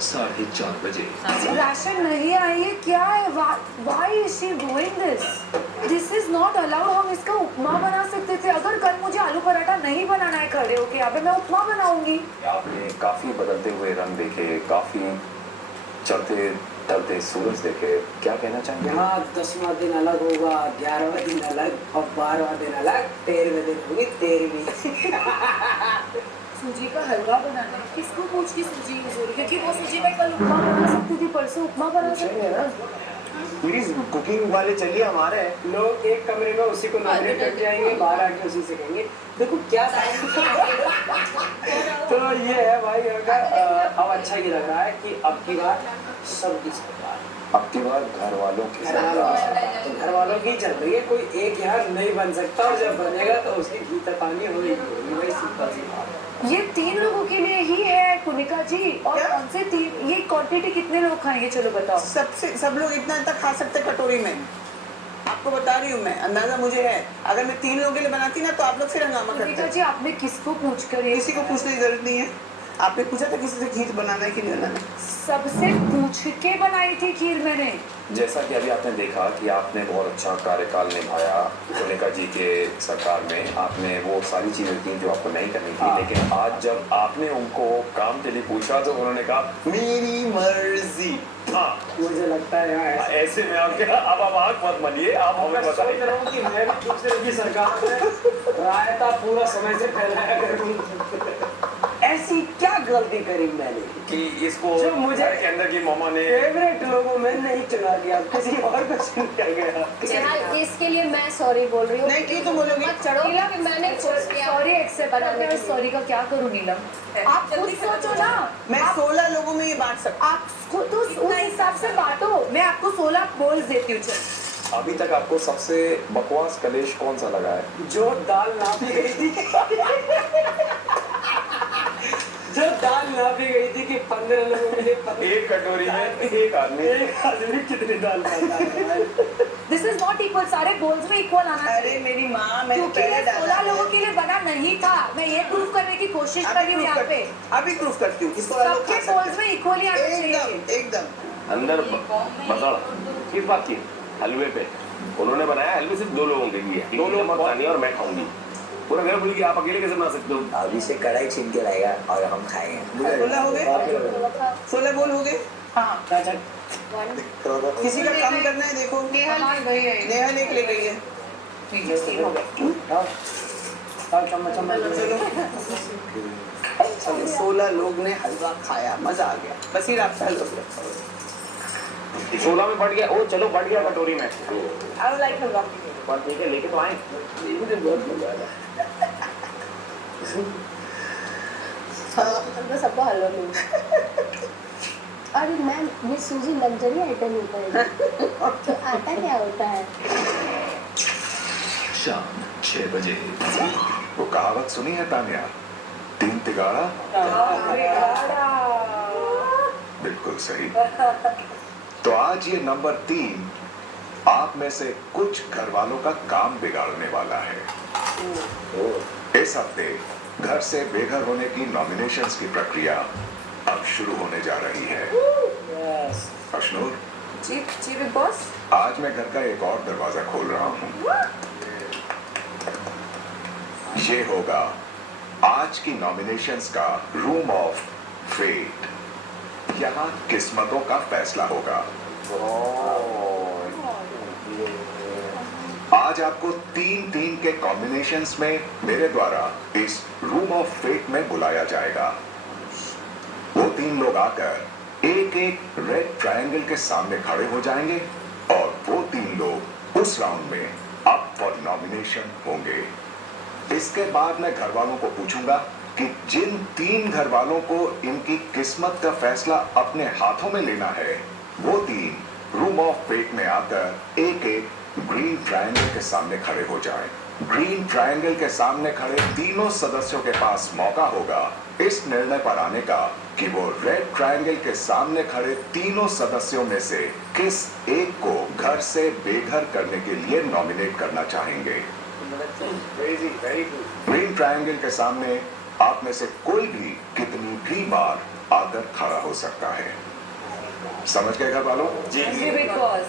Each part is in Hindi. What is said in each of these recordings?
4:30 बजे। राशन नहीं आई है, क्या है? Why is she doing this? This is not allowed. हम इसका उपमा बना सकते थे। अगर कल मुझे आलू पराठा नहीं बनाना है खड़े होके यहाँ पे, मैं उपमा बनाऊंगी। आपने काफी बदलते हुए रंग देखे, काफी चढ़ते ढलते सूरज देखे, क्या कहना चाहेंगे? यहाँ 10वां दिन अलग होगा, 11वां दिन अलग और 12वां दिन अलग, 13वें दिन होगी 13वीं। सूजी का हलवा बनाना है, किसको पूछ की सूजी यूज हो रही? क्योंकि वो सूजी में कल उपमा बना सकती थी, परसों उपमा बना सकती है ना? प्लीज कुकिंग वाले चलिए हमारे। लोग एक कमरे में उसी को नॉमिनेट करके आएंगे, बाहर आके उसी से कहेंगे देखो क्या तो ये है भाई। अगर अब अच्छा ये लग रहा है कि अब की बार सबकी सरकार, अब की बार घर वालों की तो घर वालों की चल रही है, कोई एक यार नहीं बन सकता और जब बनेगा तो उसकी घी तपानी होगी। वही सिंपल सी बात। ये 3 लोगों के लिए ही है कुनिका जी। और कौन से 3? ये क्वांटिटी कितने लोग खाएंगे चलो बताओ। सब लोग इतना तक खा सकते कटोरी में। आपको बता रही हूँ मैं, अंदाजा मुझे है। अगर मैं 3 लोगों के लिए बनाती ना तो आप लोग फिर हंगामा करते। कुनिका जी आपने किसको पूछ कर? किसी को पूछने की जरूरत नहीं है। आपने पूछा था किसी से खीर बनाना है कि नहीं बनाना? सबसे पूछ के बनाई थी खीर मैंने। जैसा कि अभी आपने देखा कि आपने बहुत अच्छा कार्यकाल निभाया कुनिका जी के सरकार में, आपने वो सारी चीजें की जो आपको नहीं करनी थी। लेकिन आज जब आपने उनको काम के लिए पूछा तो उन्होंने कहा मेरी मर्जी। हाँ मुझे लगता है यार ऐसे में आप क्या, अब आप आँख मत मलिए, आप हमें सोच बताइए। रहा हूँ कि मैं भी दूसरे की सरकार में रायता पूरा समय से फैलाया करूँ। ऐसी क्या गलती करी मैंने कि इसको जो मुझे घर के अंदर की मामा ने फेवरेट लोगों में नहीं चुना गया, किसी और को चुन लिया गया। इसके लिए मैं सॉरी बोल रही हूँ। नहीं, क्यों तुम बोलोगी? मत चढ़ो कि मैंने सॉरी एक्सेप्ट कर। सॉरी का क्या करूँ नीलम? आप खुद सोचो ना। मैं 16 लोगों में ये बांट सकती हूँ। आप खुद उस हिसाब से बांटो। मैं आपको 16 बोल्स देती हूँ। चल अभी तक आपको सबसे बकवास कलेश कौन सा लगा है? जो दाल नापी गई थी जो दाल नापी गई थी कि 15 लोगों के लिए एक कटोरी में एक आदमी कितनी दाल खाता है। This is not equal. सारे बोल्स में इक्वल आना अरे चाहिए। मेरी माँ, मैंने क्योंकि पहले ये डाला 16 है। लोगों के लिए बना नहीं था। मैं ये प्रूफ करने की कोशिश कर रही हूँ यहाँ पे। अभी प्रूफ करती हूँ। इसको लोग सबके खा सकते बोल्स में इक्वली आना हैं। चाहिए। एकदम अंदर बसड़ किस बात की? हलवे पे उन्होंने बनाया। हलवे सिर्फ 2 लोगों के लिए, 2 लोग खानी और मैं खाऊंगी। पूरा घर बोली कि आप अकेले कैसे बना सकते हो? अभी से कढ़ाई छीन के लाएगा और हम खाएंगे। 16 हो गए? 16 बोल हो गए? हाँ। किसी का कम करना है? देखो नेहा एक ले गई है। चलो 16 लोग ने हलवा खाया, मजा आ गया। बस ही रात हलवा 16 में बढ़ गया। ओ चलो बढ़ गया कटोरी में। आई वुड लाइक हलवा। पर ठीक है, लेके तो आए। मुझे बहुत मजा आ रहा तो सबको हलवा मिल। अरे मैम, ये सूजी लग्जरी आइटम होता है। तो आटा क्या होता है? शाम 6 बजे। वो कहावत सुनी है तानिया, 3 तिगाड़ा? बिल्कुल सही। तो आज ये नंबर 3 आप में से कुछ घर वालों का काम बिगाड़ने वाला है। इस हफ्ते घर से बेघर होने की नॉमिनेशंस की प्रक्रिया अब शुरू होने जा रही है। अशनूर जी बिग बॉस। आज मैं घर का एक और दरवाजा खोल रहा हूँ। ये होगा आज की नॉमिनेशंस का रूम ऑफ फेट। यहाँ किस्मतों का फैसला होगा। आज आपको 3-3 के कॉम्बिनेशंस में मेरे द्वारा इस रूम ऑफ फेट में बुलाया जाएगा। वो 3 लोग आकर एक-एक रेड ट्रायंगल के सामने खड़े हो जाएंगे और वो 3 लोग उस राउंड में अप फॉर नॉमिनेशन होंगे। इसके बाद मैं घर वालों को पूछूंगा कि जिन 3 घर वालों को इनकी किस्मत का फैसला अपने हाथों में लेना है, वो 3 रूम ऑफ फेट में आकर एक-एक ग्रीन ट्रायंगल के सामने खड़े हो जाएं। ग्रीन ट्रायंगल के सामने खड़े तीनों सदस्यों के पास मौका होगा इस निर्णय पर आने का कि वो रेड ट्रायंगल के सामने खड़े तीनों सदस्यों में से किस एक को घर से बेघर करने के लिए नॉमिनेट करना चाहेंगे। ग्रीन ट्रायंगल के सामने आप में से कोई भी कितनी भी बार आकर खड़ा हो सकता है। समझ गए घर वालों? जी बिग बॉस।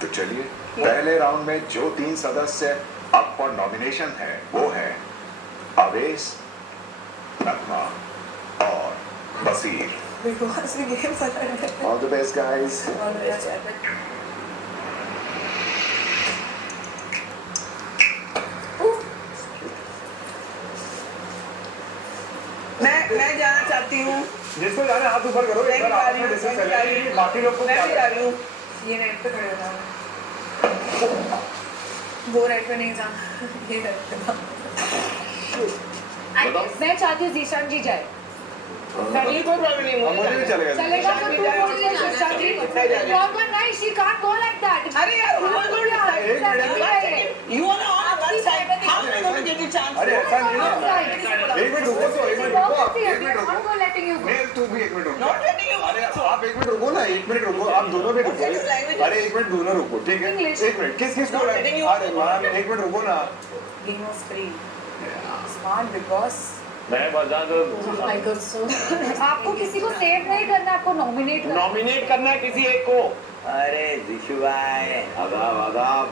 तो चलिए, पहले राउंड में जो 3 सदस्य अप फॉर नॉमिनेशन है वो है आवेश, नगमा और Basir. All the best guys. मैं जाना चाहती हूँ। जिसको जाने हाथ ऊपर करो। मैं भी जा रही हूँ। बाकी लोग को मैं भी जा रही हूँ। ये नेट पे खड़े होना। वो नेट पे नहीं जाना। ये नेट पे मैं चाहती हूँ जीशान जी जाए। मुझे कोई प्रॉब्लम नहीं। मुझे भी चलेगा। चलेगा तो तू बोल दे जीशान जी। प्रॉब्लम नहीं, she can't go like that. अरे यार, who are going to decide? You are on one side. How am I going to get a chance? अरे ऐसा नहीं है। एक मिनट रुको तो, एक मिनट रुको आप, एक मिनट रुको। not letting you go. मेल तू भी एक मिनट रुको। Not letting you go. अरे आप एक मिनट रुको ना, एक मिनट रुको, आप दोनों भी रुको। अरे एक मिनट दोनों रुको, ठीक है? English. एक मिनट, किस को? Not letting you अरे मैम एक मिनट रुको ना। Game of three. Smart because मैं बजा दो। I got so आपको किसी को सेव नहीं करना, आपको नॉमिनेट करना। नॉमिनेट करना है किसी एक को। अरे ऋषु भाई, आदाब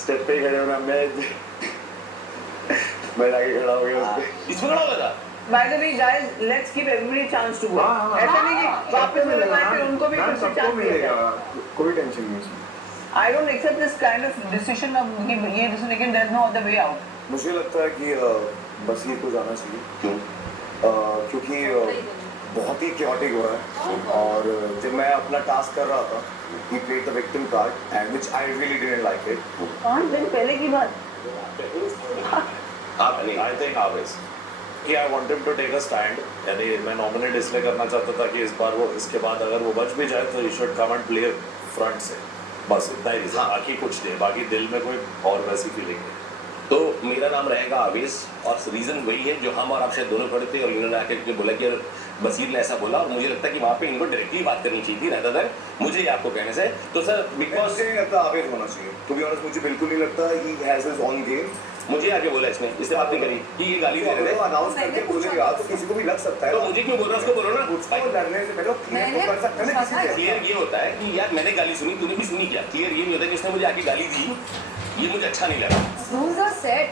स्टेप पे खड़े होना। मैं जाके खड़ा हो गया उस पे। इसमें खड़ा होगा था। By the way, guys, let's give everybody chance to go. हाँ, ऐसा नहीं कि वापस में लगाए फिर उनको भी कुछ सबको chance मिलेगा, मिलेगा। कोई टेंशन नहीं उसमें। I don't accept this kind of decision of कि ये decision लेकिन there's no other way out. मुझे लगता है कि बसीर को जाना चाहिए। क्यों? क्योंकि बहुत ही chaotic हो रहा है और जब मैं अपना टास्क कर रहा था he played the victim card and which I really didn't like it. 5 दिन पहले की बात। I think always कि I wanted to take a stand, यानी मैं नॉमिनेट इसलिए करना चाहता था कि इस बार वो इसके बाद अगर वो बच भी जाए तो he should come and play front से, बस इतना ही रीजन। बाकी कुछ नहीं, बाकी दिल में कोई और वैसी फीलिंग नहीं। तो मेरा नाम रहेगा आवेश और रीजन वही है जो हम और आप शायद दोनों खड़े थे और इन्होंने आके बोला कि बसीर ने ऐसा बोला और मुझे लगता है कि वहाँ पे इनको डायरेक्टली बात करनी चाहिए थी rather than मुझे ये आपको कहने से। तो सर बिकॉज मुझे नहीं लगता आवेश होना चाहिए। To be honest, मुझे बिल्कुल नहीं लगता he has his own game. मुझे आके बोला इसने, इससे बात नहीं करी कि ये गाली दे रहे थे। अनाउंस करके बोलेगा तो किसी को भी लग सकता है। तो मुझे क्यों बोल रहा है, उसको बोलो ना। उसको लड़ने से पहले क्लियर तो कर सकते हैं ना किसी से। क्लियर ये होता है कि यार मैंने गाली सुनी, तूने भी सुनी क्या। क्लियर ये नहीं होता कि उसने मुझे आके गाली दी, ये मुझे अच्छा नहीं लगा। Rules are set.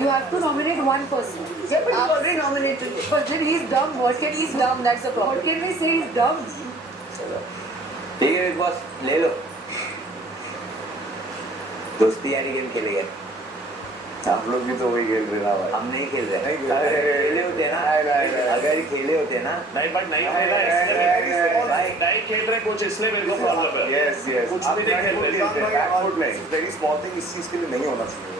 You have to nominate one person. Yeah, but you already nominated. But then he's dumb. What can he's dumb? That's the problem. What can we say? He's dumb. ठीक है बिग बॉस, ले लो। दोस्ती यारी गेम खेलेंगे। आप लोग भी तो वही खेल रहे हैं। हम नहीं खेल रहे। नहीं खेल रहे। खेले होते ना, अगर खेले होते ना। नहीं बट नहीं खेला इसलिए नहीं खेल रहे कुछ, इसलिए मेरे को प्रॉब्लम है। यस यस, कुछ भी नहीं खेल रहे। वेरी स्मॉल थिंग इस चीज के लिए नहीं होना चाहिए।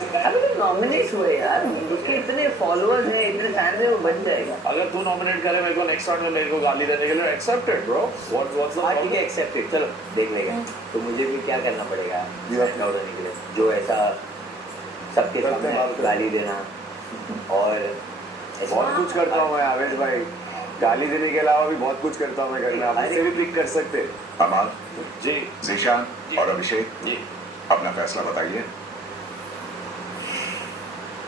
अभी तो नॉमिनेट हुए यार, उसके इतने फॉलोअर्स हैं, इतने फैंस हैं, वो बन जाएगा। अगर तू नॉमिनेट करे मेरे को नेक्स्ट राउंड में मेरे को गाली देने के लिए, एक्सेप्टेड ब्रो। व्हाट्स द हाँ ठीक है, एक्सेप्टेड, चलो देख लेंगे। तो मुझे भी क्या करना पड़ेगा नॉट होने के लिए, जो ऐसा सबके सामने गाली देना और बहुत कुछ करता हूँ मैं आवेश भाई, गाली देने के अलावा भी बहुत कुछ करता हूँ मैं घर में। आप मुझसे भी पिक कर सकते। अमान, जी जीशान और अभिषेक, जी अपना फैसला बताइए।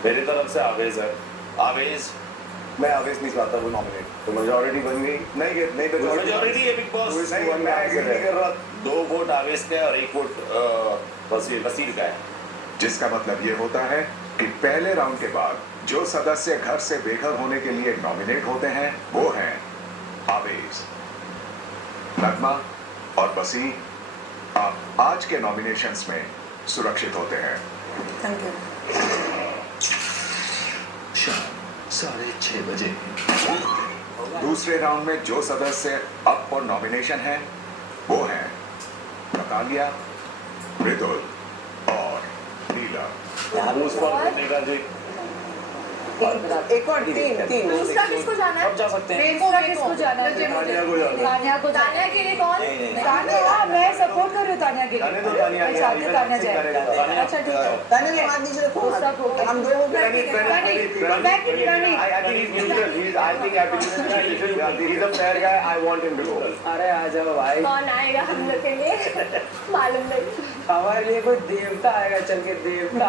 मेरी तरफ से आवेश है। आवेश मैं आवेश नहीं चाहता वो नॉमिनेट। तो मेजॉरिटी बन गई। नहीं मेजॉरिटी है बिग बॉस। नहीं, मैं agree नहीं कर रहा। 2 वोट आवेश का है और 1 वोट वसीर का है। जिसका मतलब ये होता है कि पहले राउंड के बाद जो सदस्य घर से बेघर होने के लिए नॉमिनेट होते हैं वो हैं आवेश, नगमा और बसीर। आप आज के नॉमिनेशंस में सुरक्षित होते हैं। Thank you. शाम 6:30 बजे। दूसरे राउंड में जो सदस्य अप फॉर नॉमिनेशन हैं वो हैं नतालिया, मृदुल और नीला। उस पर करने का जी एक और तीन दूसरा किसको जाना है? अब जा सकते हैं। दूसरा किसको जाना है? तानिया को जाना है। तानिया को। तानिया के लिए कौन? नहीं। तानिया, हाँ, मैं सपोर्ट कर रही हूँ तानिया के जाने लिए। दो तानिया, मैं चाहती हूँ तानिया जाए। अच्छा ठीक है। तानिया के हाथ नीचे रखो। दूसरा को। हम दो हो गए। रानी, रानी। I think he's neutral. I think he's a fair guy. I want him to go. अरे आ जाओ भाई। कौन आएगा हम लोग के लिए मालूम नहीं। हमारे लिए कोई देवता आएगा चल के, देवता।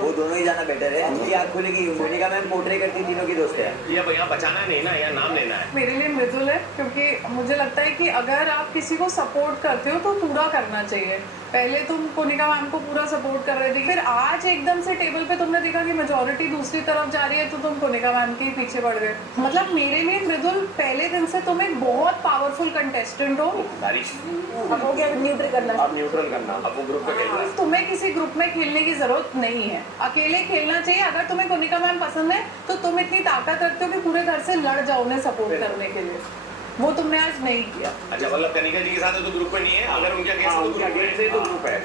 वो दोनों ही जाना बेटर है। उनकी आँख खुलेगी। मोनिका मैम पोर्ट्रे करती तीनों की दोस्त है। ये अब यहाँ बचाना नहीं ना, यहाँ नाम लेना है। मेरे लिए मृदुल है, क्योंकि मुझे लगता है कि अगर आप किसी को सपोर्ट करते हो तो पूरा करना चाहिए। पहले तुम कोनिका मैम को पूरा सपोर्ट कर रहे थे, फिर आज एकदम से टेबल पे तुमने देखा कि मेजोरिटी दूसरी तरफ जा रही है तो तुम कोनिका मैम के पीछे पड़ गए। मतलब मेरे लिए मृदुल पहले दिन से तुम एक बहुत पावरफुल कंटेस्टेंट हो। तारीफ। अब हो गया, न्यूट्रल करना। अब न्यूट्रल करना, अब वो ग्रुप में खेलना है। तुम्हें किसी ग्रुप में खेलने की जरूरत नहीं है, अकेले खेलना चाहिए। अगर तुम्हें कोनिका मैम पसंद है तो तुम इतनी ताकत रखते हो कि पूरे घर से लड़ जाओ उन्हें सपोर्ट करने के लिए। वो तुमने आज नहीं किया। अच्छा, मतलब कनिका जी के साथ है तो ग्रुप में नहीं है, अगर उनके अगेंस्ट है तो ग्रुप है।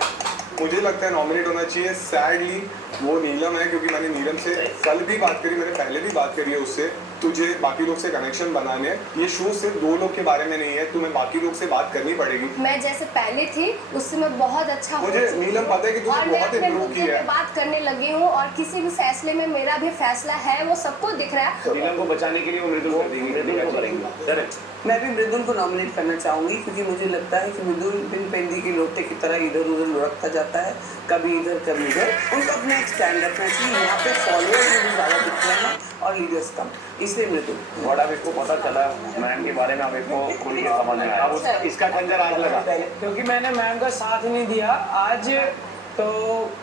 मुझे लगता है नॉमिनेट होना चाहिए। सैडली वो नीलम है, क्योंकि मैंने नीलम से कल भी बात करी, मैंने पहले भी बात करी है उससे। तुझे बाकी लोग से कनेक्शन बनाने हैं, ये शो सिर्फ दो लोग के बारे में नहीं है, तुम्हें बाकी लोग से बात करनी पड़ेगी। मैं जैसे पहले थी उससे मैं बहुत अच्छा मुझे नीलम पता है कि तूने बहुत इम्प्रूव की है। बात करने लगी हूँ और किसी भी फैसले में मेरा भी फैसला है, वो सबको दिख रहा है। नीलम को बचाने के लिए वो मृदुल कर देंगे, मृदुल को करेंगे। मैं भी मृदुल को नॉमिनेट करना चाहूंगी, क्योंकि मुझे लगता है कि मृदुल बिन पेंदी के लोटे की तरह इधर उधर लुढ़कता जाता है, कभी इधर कभी इधर। उनको अपना एक स्टैंड रखना चाहिए। यहाँ पे फॉलोअर्स मुझे ज़्यादा दिखते हैं और लीडर्स कम, इसलिए मृदुल। बड़ा मेरे को पता चला मैम के बारे में, हमें को खुल के समझ में आया। अब इसका खंजर आज लगा, क्योंकि मैंने मैम का साथ नहीं दिया आज, तो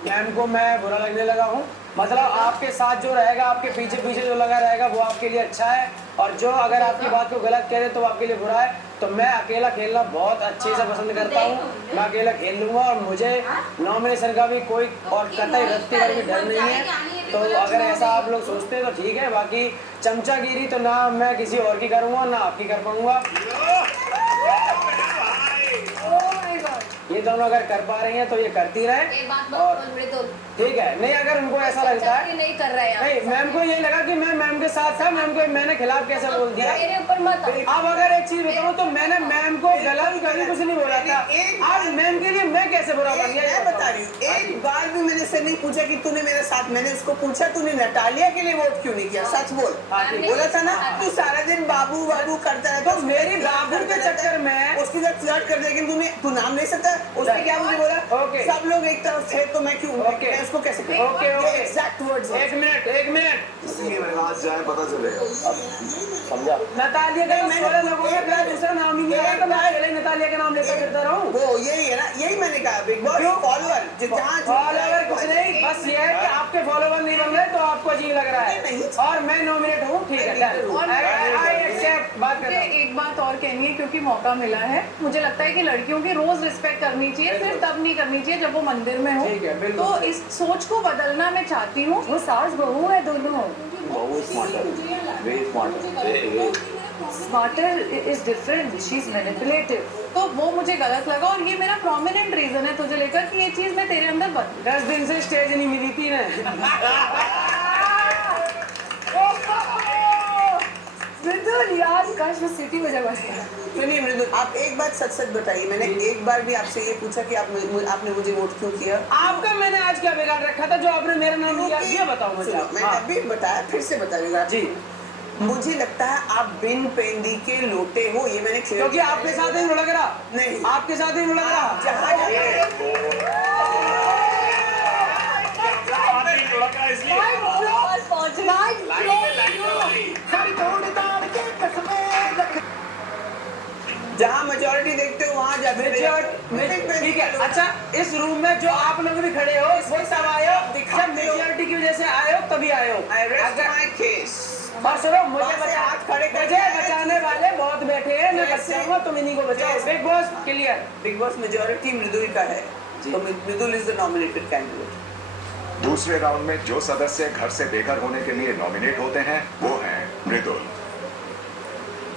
मैम को मैं बुरा लगने लगा हूँ। मतलब आपके साथ जो रहेगा, आपके पीछे पीछे जो लगा रहेगा वो आपके लिए अच्छा है, और जो अगर आपकी बात को गलत कह रहे तो वो आपके लिए बुरा है। तो मैं अकेला खेलना बहुत अच्छे से पसंद करता हूँ, मैं अकेला खेल लूँगा और मुझे नॉमिनेशन का भी कोई और कतई रत्ती का भी डर नहीं है। तो अगर ऐसा आप लोग सोचते हैं तो ठीक है, बाकी चमचागिरी तो ना मैं किसी और की करूँगा ना आपकी कर पाऊँगा। ये दोनों अगर कर पा रही हैं तो ये करती रहे। और ठीक है, नहीं अगर उनको ऐसा लगता है नहीं कर रहे हैं, नहीं मैम को ये लगा कि मैं मैम के साथ था, मैम को मैंने खिलाफ कैसे बोल दिया। मेरे ऊपर मत। अब अगर एक चीज बताऊं तो मैंने मैम को गलत कभी कुछ नहीं बोला था, आज मैम के लिए मैं कैसे बुरा बन गया। मैं बता रही हूँ, एक बार भी मैंने से नहीं पूछा कि तूने मेरे साथ, मैंने उसको पूछा तूने नटालिया के लिए वोट क्यों नहीं किया, सच बोल। बोला था ना तू सारा दिन बाबू बाबू करता है, तो मेरी बाबू के चक्कर में उसके साथ फ्लर्ट कर दिया, लेकिन तू नाम ले सकता है। उसने क्या मुझे बोला, सब लोग एक तरफ थे तो मैं क्यों, मैं उसको कैसे एग्जैक्ट वर्ड्स। एक मिनट इसलिए मैं आज जाए पता चले। समझा नतालिया का मैंने लोगों ने मेरा दूसरा नाम ही नहीं लिया, तो मैं पहले नतालिया का नाम लेकर फिरता रहूं। वो यही है ना, यही मैंने कहा बिग बॉस फॉलोअर, जहां फॉलोअर कुछ नहीं, बस ये है कि आपके फॉलोअर नहीं बन रहे तो आपको अजीब लग रहा है और मैं नॉमिनेट हूं, ठीक है। I accept. बात करते हैं, एक बात और कहनी है, क्योंकि मौका मिला है, मुझे लगता है कि लड़कियों की रोज रिस्पेक्ट करनी चाहिए, सिर्फ तब नहीं करनी चाहिए जब वो मंदिर में हो। तो इस सोच को बदलना मैं चाहती हूँ। वो सास बहू है दोनों। बहुत स्मार्ट है, very smart. Smarter is different, she is manipulative. तो वो मुझे गलत लगा और ये मेरा प्रोमिनेंट रीजन है तुझे लेकर कि ये चीज मैं तेरे अंदर बदलूं। 10 दिन से स्टेज नहीं मिली थी ना। मृदुल यार, काश वो सिटी में जगह। सुनिए मृदुल, आप एक बात सच सच बताइए, मैंने एक बार भी आपसे ये पूछा कि आपने मुझे वोट क्यों किया? आपका मैंने आज क्या बिगाड़ रखा था जो आपने मेरा नाम लिया, ये बताओ मुझे। मैंने अभी बताया, फिर से बताइएगा जी। मुझे लगता है आप बिन पेंदी के लोटे हो, ये मैंने क्योंकि आपके साथ ही लग रहा, नहीं आपके साथ ही लग रहा। जहाँ मेजोरिटी देखते हो वहाँ जाते हो। ठीक है, अच्छा इस रूम में जो आप लोग भी खड़े हो, वो सब आए हो, जब मेजोरिटी की वजह से आए हो तभी आए हो। और सुनो, मुझे बचाने वाले बहुत बैठे हैं, मैं बचाऊंगा, तुम इन्हीं को बचाओ। Bigg Boss clear, Bigg Boss majority Mridul का है, तो Mridul is the nominated candidate. दूसरे राउंड में जो सदस्य घर से बेघर होने के लिए नॉमिनेट होते हैं वो हैं मृदुल,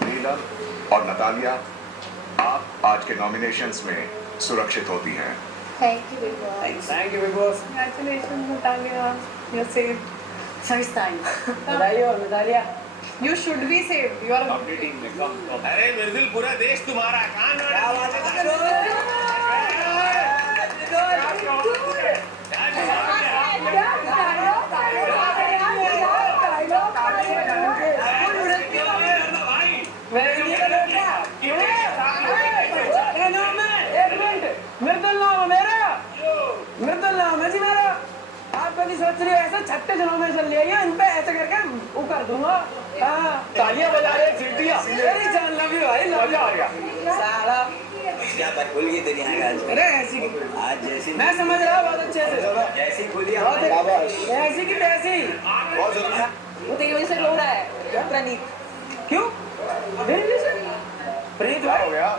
नीलम और नतालिया। आप आज के नॉमिनेशंस में सुरक्षित होती हैं। Thank you big boss. Thank you big boss. Congratulations, Natalia. You're saved. First time. बताइए और Natalia. You should be saved. You are a अपनी टीम में कम। अरे मृदुल, पूरा देश तुम्हारा, कान मृदुल नाम है मेरा। की सोच रही हो ऐसे छत्ते जनों में चल लिया इन पे ऐसे करके वो कर दूंगा। हाँ तालियां बजा रहे सीटियां मेरी जान लव यू भाई मजा आ गया साला क्या बात खुल गई तेरी यहाँ आज? अरे ऐसी आज जैसी मैं समझ रहा हूँ बहुत अच्छे से जैसी खुली ऐसी की तैसी बहुत जरूरी वो तेरी वजह से रो रहा है प्रणीत। क्यों प्रीत भाई हो गया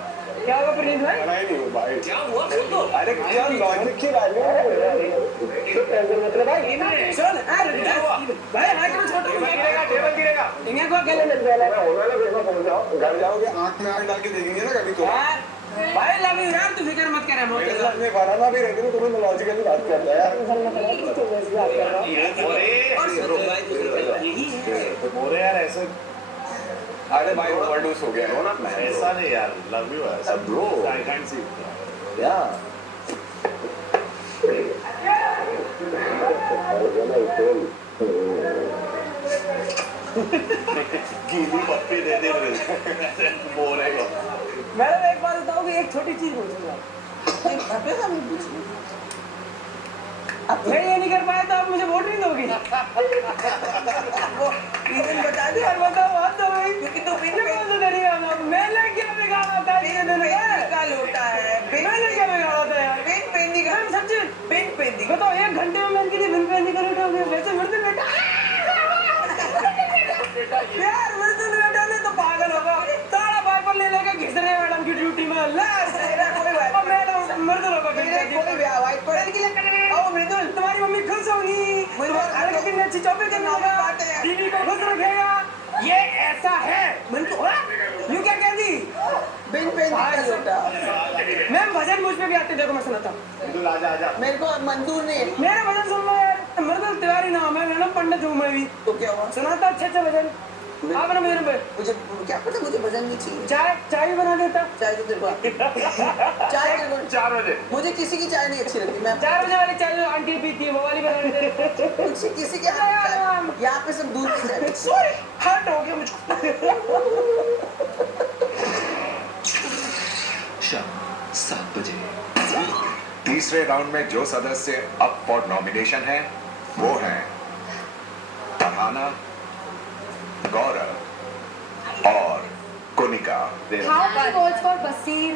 क्या होगा प्रीत भाई? नहीं हो भाई क्या हुआ बोल दो। अरे क्या लॉजिक की बात मतलब भाई सुन भाई हाथ में छोटा गिरेगा टेबल गिरेगा इन्हें को गले लग गया घर जाओगे आँख में आँख डाल के देखेंगे ना कभी तो भाई लव यू यार तू फिक्र मत कर मेरे साथ में बनाना भी रहती है तुम्हें लॉजिकली बात करता है यार मोरे यार ऐसे अरे भाई ओवरडोज हो गया है ऐसा नहीं यार लव यू है ब्रो आई कैन सी या गीली पप्पी दे दे मोरे को मैडम एक बात बताओ कि एक छोटी चीज पूछूंगा अब मैं ये नहीं कर पाया तो आप मुझे वोट नहीं दोगी रीजन बता दो और बताओ बात तो भाई क्योंकि तो मैं लग गया बिगाड़ा था ये का लोटा है मैं लग गया बिगाड़ा था यार बिन पेंदी का सच्ची बिन पेंदी बताओ 1 घंटे में मैंने कितनी बिन पेंदी का लोटा हो गया वैसे मर्द बेटा यार मर्द बेटा ने तो पागल होगा सारा पाइपर ले लेके घिस रहे मैडम की ड्यूटी में मैडम मर्द लोगों कोई वाइट पड़े मृदुल तुम्हारी मम्मी खुश होगी कितनी अच्छी चौपी करना दीदी को खुश रखेगा ये ऐसा है मन को यू क्या कह दी बिन पेन का लोटा मैम भजन मुझ पे भी आते देखो मैं सुनाता हूँ आजा मेरे को मंजूर नहीं है। मेरा भजन सुन लो यार मृदुल तिवारी नाम है मैडम पंडित हूँ मैं भी तो क्या हुआ? सुनाता अच्छे भजन आप ना मेरे पे मुझे क्या पता मुझे भजन नहीं चाहिए। चाय भी बना देता चाय तो तेरे को चाय तेरे को 4 बजे मुझे किसी की चाय नहीं अच्छी लगती। मैं 4 बजे वाली चाय जो आंटी पीती है वो वाली बना देते किसी के यहाँ पे सब दूध की चाय। सॉरी हर्ट हो गया मुझको शाम 7 बजे तीसरे राउंड में जो सदस्य अप फॉर नॉमिनेशन है वो हैं फरहाना, गौरव और Kunika. How many votes for Basir?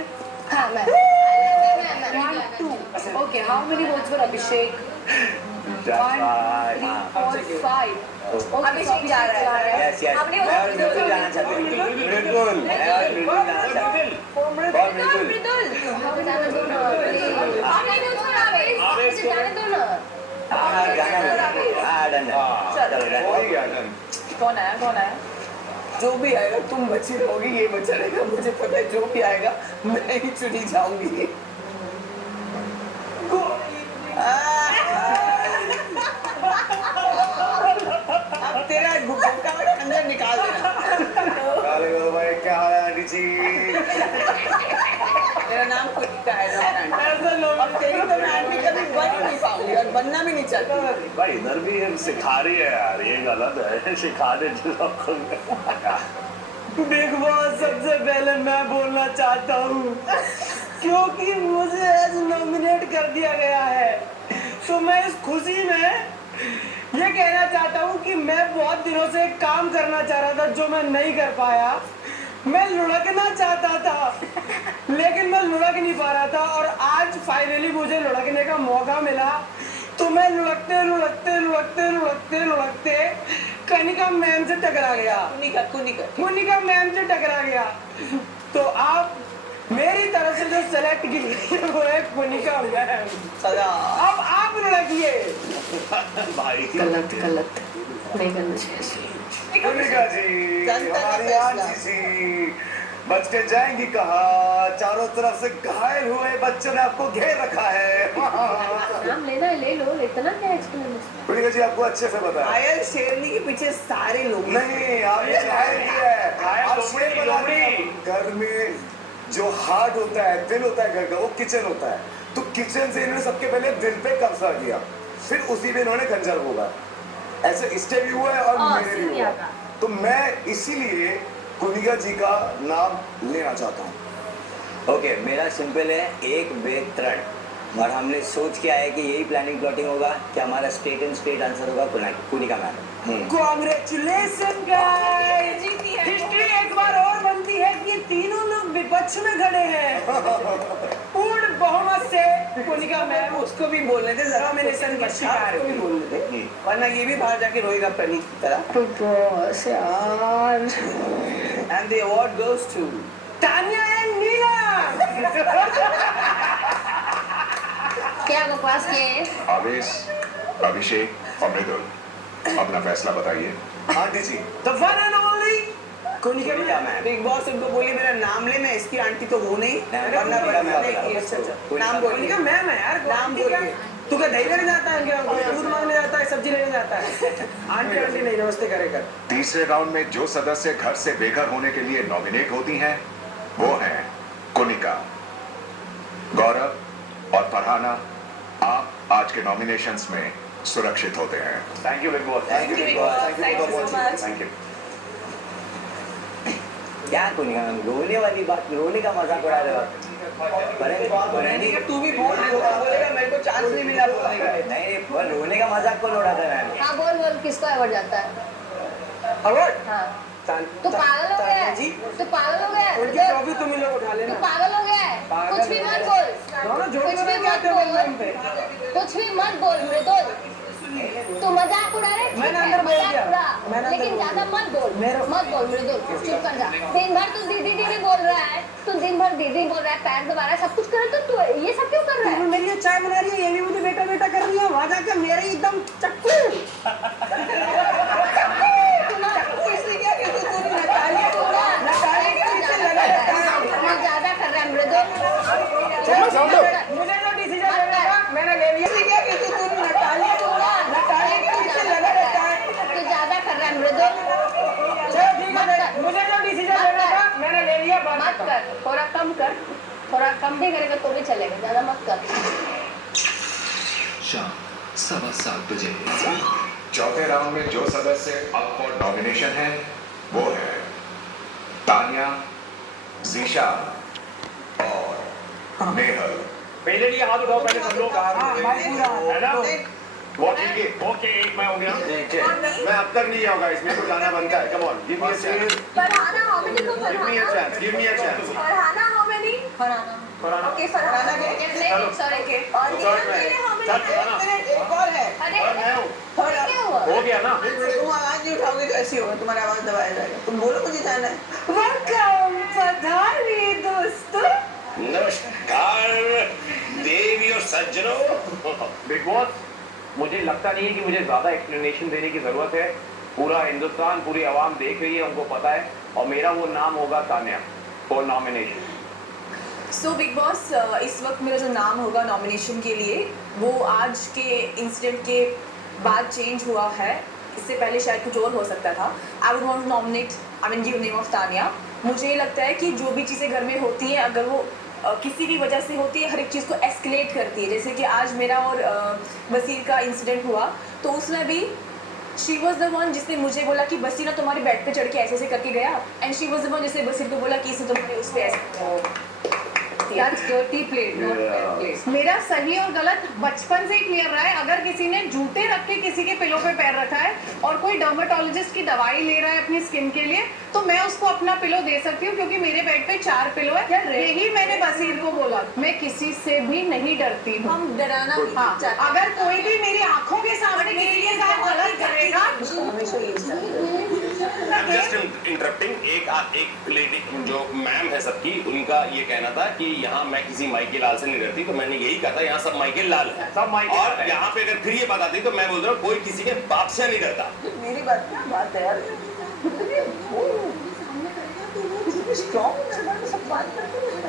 हाँ मैं 1, 2. Okay, how many votes for Abhishek? 1, 3, 4, 5. Okay, अभिषेक जा रहा है। यस यस हमने मैं और मृदुल जाना चाहते हैं बिल्कुल मैं और मृदुल जाना चाहते हैं और मृदुल हमें जाने दो ना आप नहीं उसको आवेश जाने दो ना। हाँ डन चलो डन कौन आया जो भी आएगा तुम बची रहोगी ये बचा रहेगा मुझे पता है जो भी आएगा मैं ही चुनी जाऊंगी। अब तेरा गुब्बा वाला अंदर निकाल देना। भाई क्या हाल है आंटी जी? मेरा नाम कुनिका है अब तेरी तो मैं आंटी कभी बन ही नहीं पाऊंगी और बनना भी नहीं चाहती। भाई इधर भी हम सिखा रही है यार ये गलत है सिखा दे बिग बॉस सबसे पहले मैं बोलना चाहता हूँ क्योंकि मुझे आज नॉमिनेट कर दिया गया है तो मैं इस खुशी में ये कहना चाहता हूँ कि मैं बहुत दिनों से एक काम करना चाह रहा था जो मैं नहीं कर पाया। मैं लुढ़कना चाहता था लेकिन मैं लुढ़क नहीं पा रहा था और आज फाइनली मुझे लुढ़कने का मौका मिला तो मैं लुढ़कते कनिका मैम से टकरा गया। कुनिका मैम से टकरा गया तो आप मेरी तरफ से जो सेलेक्ट की गई वो है कुनिका मैम। अब आप लुढ़किए। भाई गलत नहीं करना चाहिए। कुनिका जी हमारी आंटी जी बच के जाएंगी कहा? चारों तरफ से घायल हुए बच्चों ने आपको घेर रखा है। नाम लेना है ले लो इतना क्या एक्सप्लेनेशन। कुनिका जी आपको अच्छे से पता है आयल शेरनी के पीछे सारे लोग नहीं आपने घायल किया है। आप शेर बना दिया। घर में जो हार्ट होता है दिल होता है घर का वो किचन होता है तो किचन से इन्होंने सबके पहले दिल पे कब्जा किया फिर उसी में इन्होंने खंजर भोगा। ऐसे इसके भी हुआ है और मेरे भी हुआ तो मैं इसीलिए कुनिका जी का नाम लेना चाहता हूँ। ओके मेरा सिंपल है एक बेग तरण और हमने सोच के आए कि यही प्लानिंग प्लॉटिंग होगा कि हमारा स्ट्रेट एंड स्ट्रेट आंसर होगा Kunika ma'am. Congratulation guys, history एक बार और बनती है कि ये तीनों लोग विपक्ष में खड़े हैं। पूर्ण बहुमत से कुनिका मैम उसको भी बोलने थे, जरा मेरे सन के शिकार भी बोलने थे, वरना ये भी बाहर जाके रोएगा प्रणीत की तरह। बॉस यार। And the award goes to Tanya and Neelam. क्या बकवास किए? आवेश, अभिषेक और मृदुल, अपना फैसला बताइए। Aunty ji, The one and only Kunika ma'am. Bigg Boss उनको बोलिए मेरा नाम ले, मैं इसकी आंटी तो हूँ नहीं, वरना बड़ा नाम बोल। कुनिका मैम है यार, नाम बोल के। तू क्या दही लेने जाता है क्या? दूध मांगने जाता है, सब्जी लेने जाता है? आंटी आंटी नहीं, नमस्ते करेगा। तीसरे राउंड में जो सदस्य घर से बेघर होने के लिए नॉमिनेट होती हैं, वो हैं कुनिका, गौरव और फरहाना। आप आज के नॉमिनेशंस में सुरक्षित होते हैं। Thank you big boss. Thank you big boss. Thank you so much. Thank you. क्या कुनिका मैम, रोने वाली बात, रोने का मजाक उड़ा रहे हो आप? तू भी बोल, बोलेगा मेरे को चांस नहीं मिला बोलने का। नहीं, वो रोने का मजाक कौन उड़ाता है मैम? हाँ बोल, किसको अवार्ड जाता है? अवार्ड? हाँ। तू पागल हो गया है? तू पागल हो गया है? उनकी ट्रॉफी तुम ही लोग उठा लेना। तू पागल हो गया है? कुछ भी मत बोल, कुछ भी मत बोल, कुछ भी मत बोल मृदुल। तू मजाक उड़ा रहे, मजाक उड़ा, लेकिन ज्यादा मत बोल मृदुल, चुप कर जा। दिन भर तू दीदी दीदी बोल रहा है, तू दिन भर दीदी बोल रहा है, पैर दबा रहा है, सब कुछ कर रहा है, तो तू ये सब क्यों कर रहा है? मेरे लिए चाय बना रही है, ये भी मुझे बेटा बेटा कर रही है, वहां जाकर मेरे एकदम चक्कू। इसलिए क्या कि तू नटालिया के पीछे लगा रहता है। ज्यादा कर रहा है मृदुल। मुझे जो डिसीजन लेना था मैंने ले लिया। इसलिए क्या कि तू नटालिया के पीछे लगा रहता है। तू ज्यादा कर रहा है मृदुल। चलो ठीक है, मुझे जो डिसीजन लेना था मैंने ले लिया। मत कर, थोड़ा कम कर, थोड़ा कम भी करेगा तो भी चलेगा, ज्यादा मत कर। शाम 7:15 बजे। चौथे राउंड में जो सदस्य अप फॉर नॉमिनेशन है, वो है तान्या, जीशा और नेहल। पहले लिए हाथ उठाओ, पहले सब लोग है ना? वो ठीक है, ओके, एक मैं हो गया। मैं अब तक नहीं आऊंगा, इसमें तो जाना बनता है। Come on, give me a chance. Farhana how many को give me a chance, give me a chance. Farhana how many? Farhana. Okay Farhana के सॉरी के और नीलम के लिए हाउ मेनी? एक और है। अरे मैं हूं, क्या हुआ? हो गया ना? तुम आवाज नहीं उठाओगे तो ऐसी होगा, तुम्हारा आवाज दबाया जाएगा। तुम बोलो मुझे जाना है। वेलकम पधारिए दोस्तों। नमस्कार देवी और सज्जनों। बिग बॉस, मुझे लगता नहीं है कि मुझे ज्यादा एक्सप्लेनेशन देने की जरूरत है। पूरा हिंदुस्तान, पूरी आवाम देख रही है, उनको पता है, और मेरा वो नाम होगा Tanya for nomination. So big boss, इस वक्त मेरा जो नाम होगा नॉमिनेशन के लिए वो आज के इंसिडेंट के बाद चेंज हुआ है। इससे पहले शायद कुछ और हो सकता था। I would want to nominate, I mean give name of Tanya. मुझे लगता है कि जो भी चीज़ें घर में होती हैं, अगर वो किसी भी वजह से होती है, हर एक चीज़ को एस्केलेट करती है। जैसे कि आज मेरा और बसीर का इंसिडेंट हुआ, तो उसमें भी शी वॉज द वन जिसने मुझे बोला कि बसीर ना तुम्हारे बेड पे चढ़ के ऐसे ऐसे करके गया, and she was the one जिसने बसीर को बोला कि इसने तुम्हारे उस पर ऐसे। That's dirty play, not fair play. मेरा सही और गलत बचपन से ही क्लियर रहा है। अगर किसी ने जूते रख के किसी के पिलो पे पैर रखा है और कोई डर्मेटोलॉजिस्ट की दवाई ले रहा है अपनी स्किन के लिए, तो मैं उसको अपना पिलो दे सकती हूँ, क्योंकि मेरे बेड पे 4 पिलो है। यही मैंने बसीर को बोला, मैं किसी से भी नहीं डरती हूँ। हम डराना भी हाँ, अगर कोई भी मेरी आंखों के सामने किसी के साथ गलत करेगा, जस्ट इंटरप्टिंग। एक लेडी जो मैम है सबकी, उनका ये कहना था कि यहाँ मैं किसी माइकल लाल से नहीं डरती, तो मैंने यही कहा था यहाँ सब माइकल लाल है। सब माइकल और लाल है। यहाँ पे अगर फिर ये बात आती तो मैं बोल रहा हूँ कोई किसी के बाप से नहीं डरता। मेरी बात क्या बात है यार?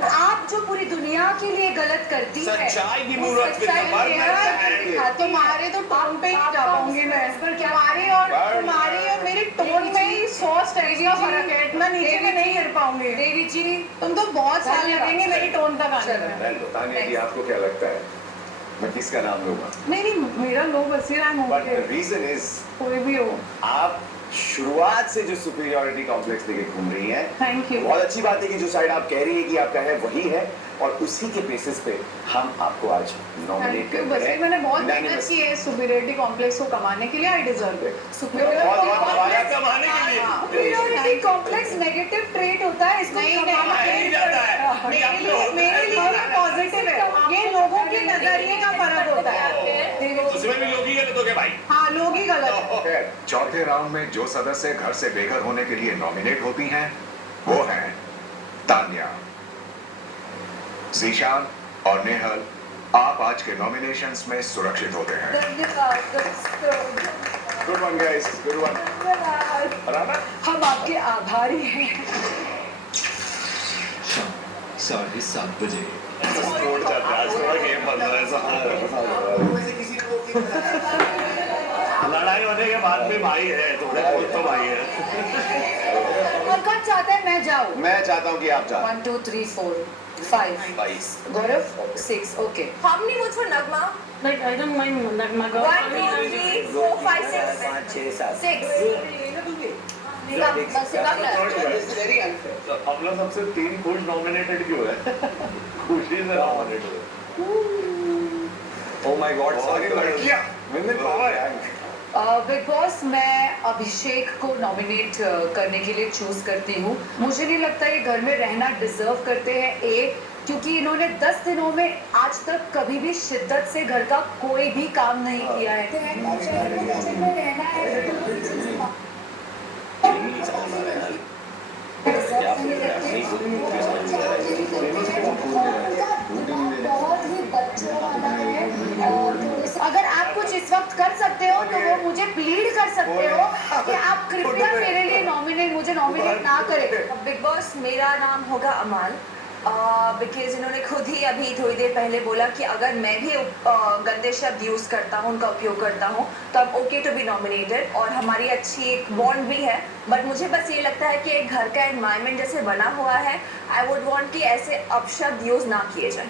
आप जो पूरी दुनिया के लिए गलत करती है, सच्चाई की मूर्त विद द बर्ड। तुम्हारे तो टोन पे ही जा पाऊंगी मैं। तुम्हारे और मेरी टोन में ही 100 स्टेज का फर्क है, इतना नीचे में नहीं गिर पाऊंगी। देवी जी, तुम तो बहुत साल लगेंगे मेरी टोन तक आने में। तान्या जी, आपको क्या लगता है मैं किसका नाम लूंगा? नहीं, मेरा लो Basir, I am but okay, the reason is कोई भी हो। आप शुरुआत से जो सुपीरियरिटी कॉम्प्लेक्स लेके घूम रही हैं, थैंक यू। बहुत अच्छी बात है कि जो साइड आप कह रही है कि आपका है वही है, और उसी के बेसिस पे हम आपको आज नॉमिनेट थैंक यू। कर बस रहे हैं। मैंने बहुत मेहनत Unanimous। की है सुपीरियरिटी कॉम्प्लेक्स को कमाने के लिए। I deserve it. Superiority complex negative trait होता है, इसको नहीं, कमाना नहीं, नहीं, मेरे लिए ये पॉजिटिव है। ये लोगों के नजरिए का फर्क होता है। उसमें भी लोग ही गलत हो गए भाई। हाँ, लोग ही गलत है। चौथे राउंड में जो सदस्य घर से बेघर होने के लिए नॉमिनेट होती हैं वो हैं तान्या, ज़ीशान और नेहल। आप आज के नॉमिनेशंस में सुरक्षित होते हैं। Good one guys, good one. हम आपके आभारी हैं। शाम 7:30 बजे। स्पोर्ट चल रहा है, आज थोड़ा गेम बन रहा है लड़ाई होने के बाद भी भाई है, थोड़े बहुत तो भाई है। और कौन चाहता है मैं जाऊँ? मैं चाहता हूँ कि आप जाओ। 1 2 3 4 5 गौरव 6 okay. How many votes for Nagma? Like I don't mind Nagma. 1 2 3 4 5 6 5 6 7 6 हम लोग सबसे 3 खुश नॉमिनेटेड क्यों है? खुशी से नॉमिनेट हुए। ओह माय गॉड, सारी लड़कियां विमेन पावर है। बिग बॉस मैं अभिषेक को नॉमिनेट करने के लिए चूज करती हूँ। मुझे नहीं लगता ये घर में रहना डिजर्व करते हैं, क्योंकि इन्होंने 10 दिनों में आज तक कभी भी शिद्दत से घर का कोई भी काम नहीं किया अगर आप कुछ इस वक्त कर सकते हो तो वो मुझे प्लीड कर सकते हो कि आप कृपया मेरे लिए मुझे नॉमिनेट ना करें। बिग बॉस मेरा नाम होगा अमाल, बिकॉज इन्होंने खुद ही अभी थोड़ी देर पहले बोला कि अगर मैं भी गंदे शब्द यूज़ करता हूँ, उनका उपयोग करता हूँ, तो अब ओके टू बी नॉमिनेटेड, और हमारी अच्छी एक बॉन्ड भी है। बट मुझे बस ये लगता है कि एक घर का एनवायरनमेंट जैसे बना हुआ है, आई वुड वांट कि ऐसे अपशब्द यूज़ ना किए जाएं।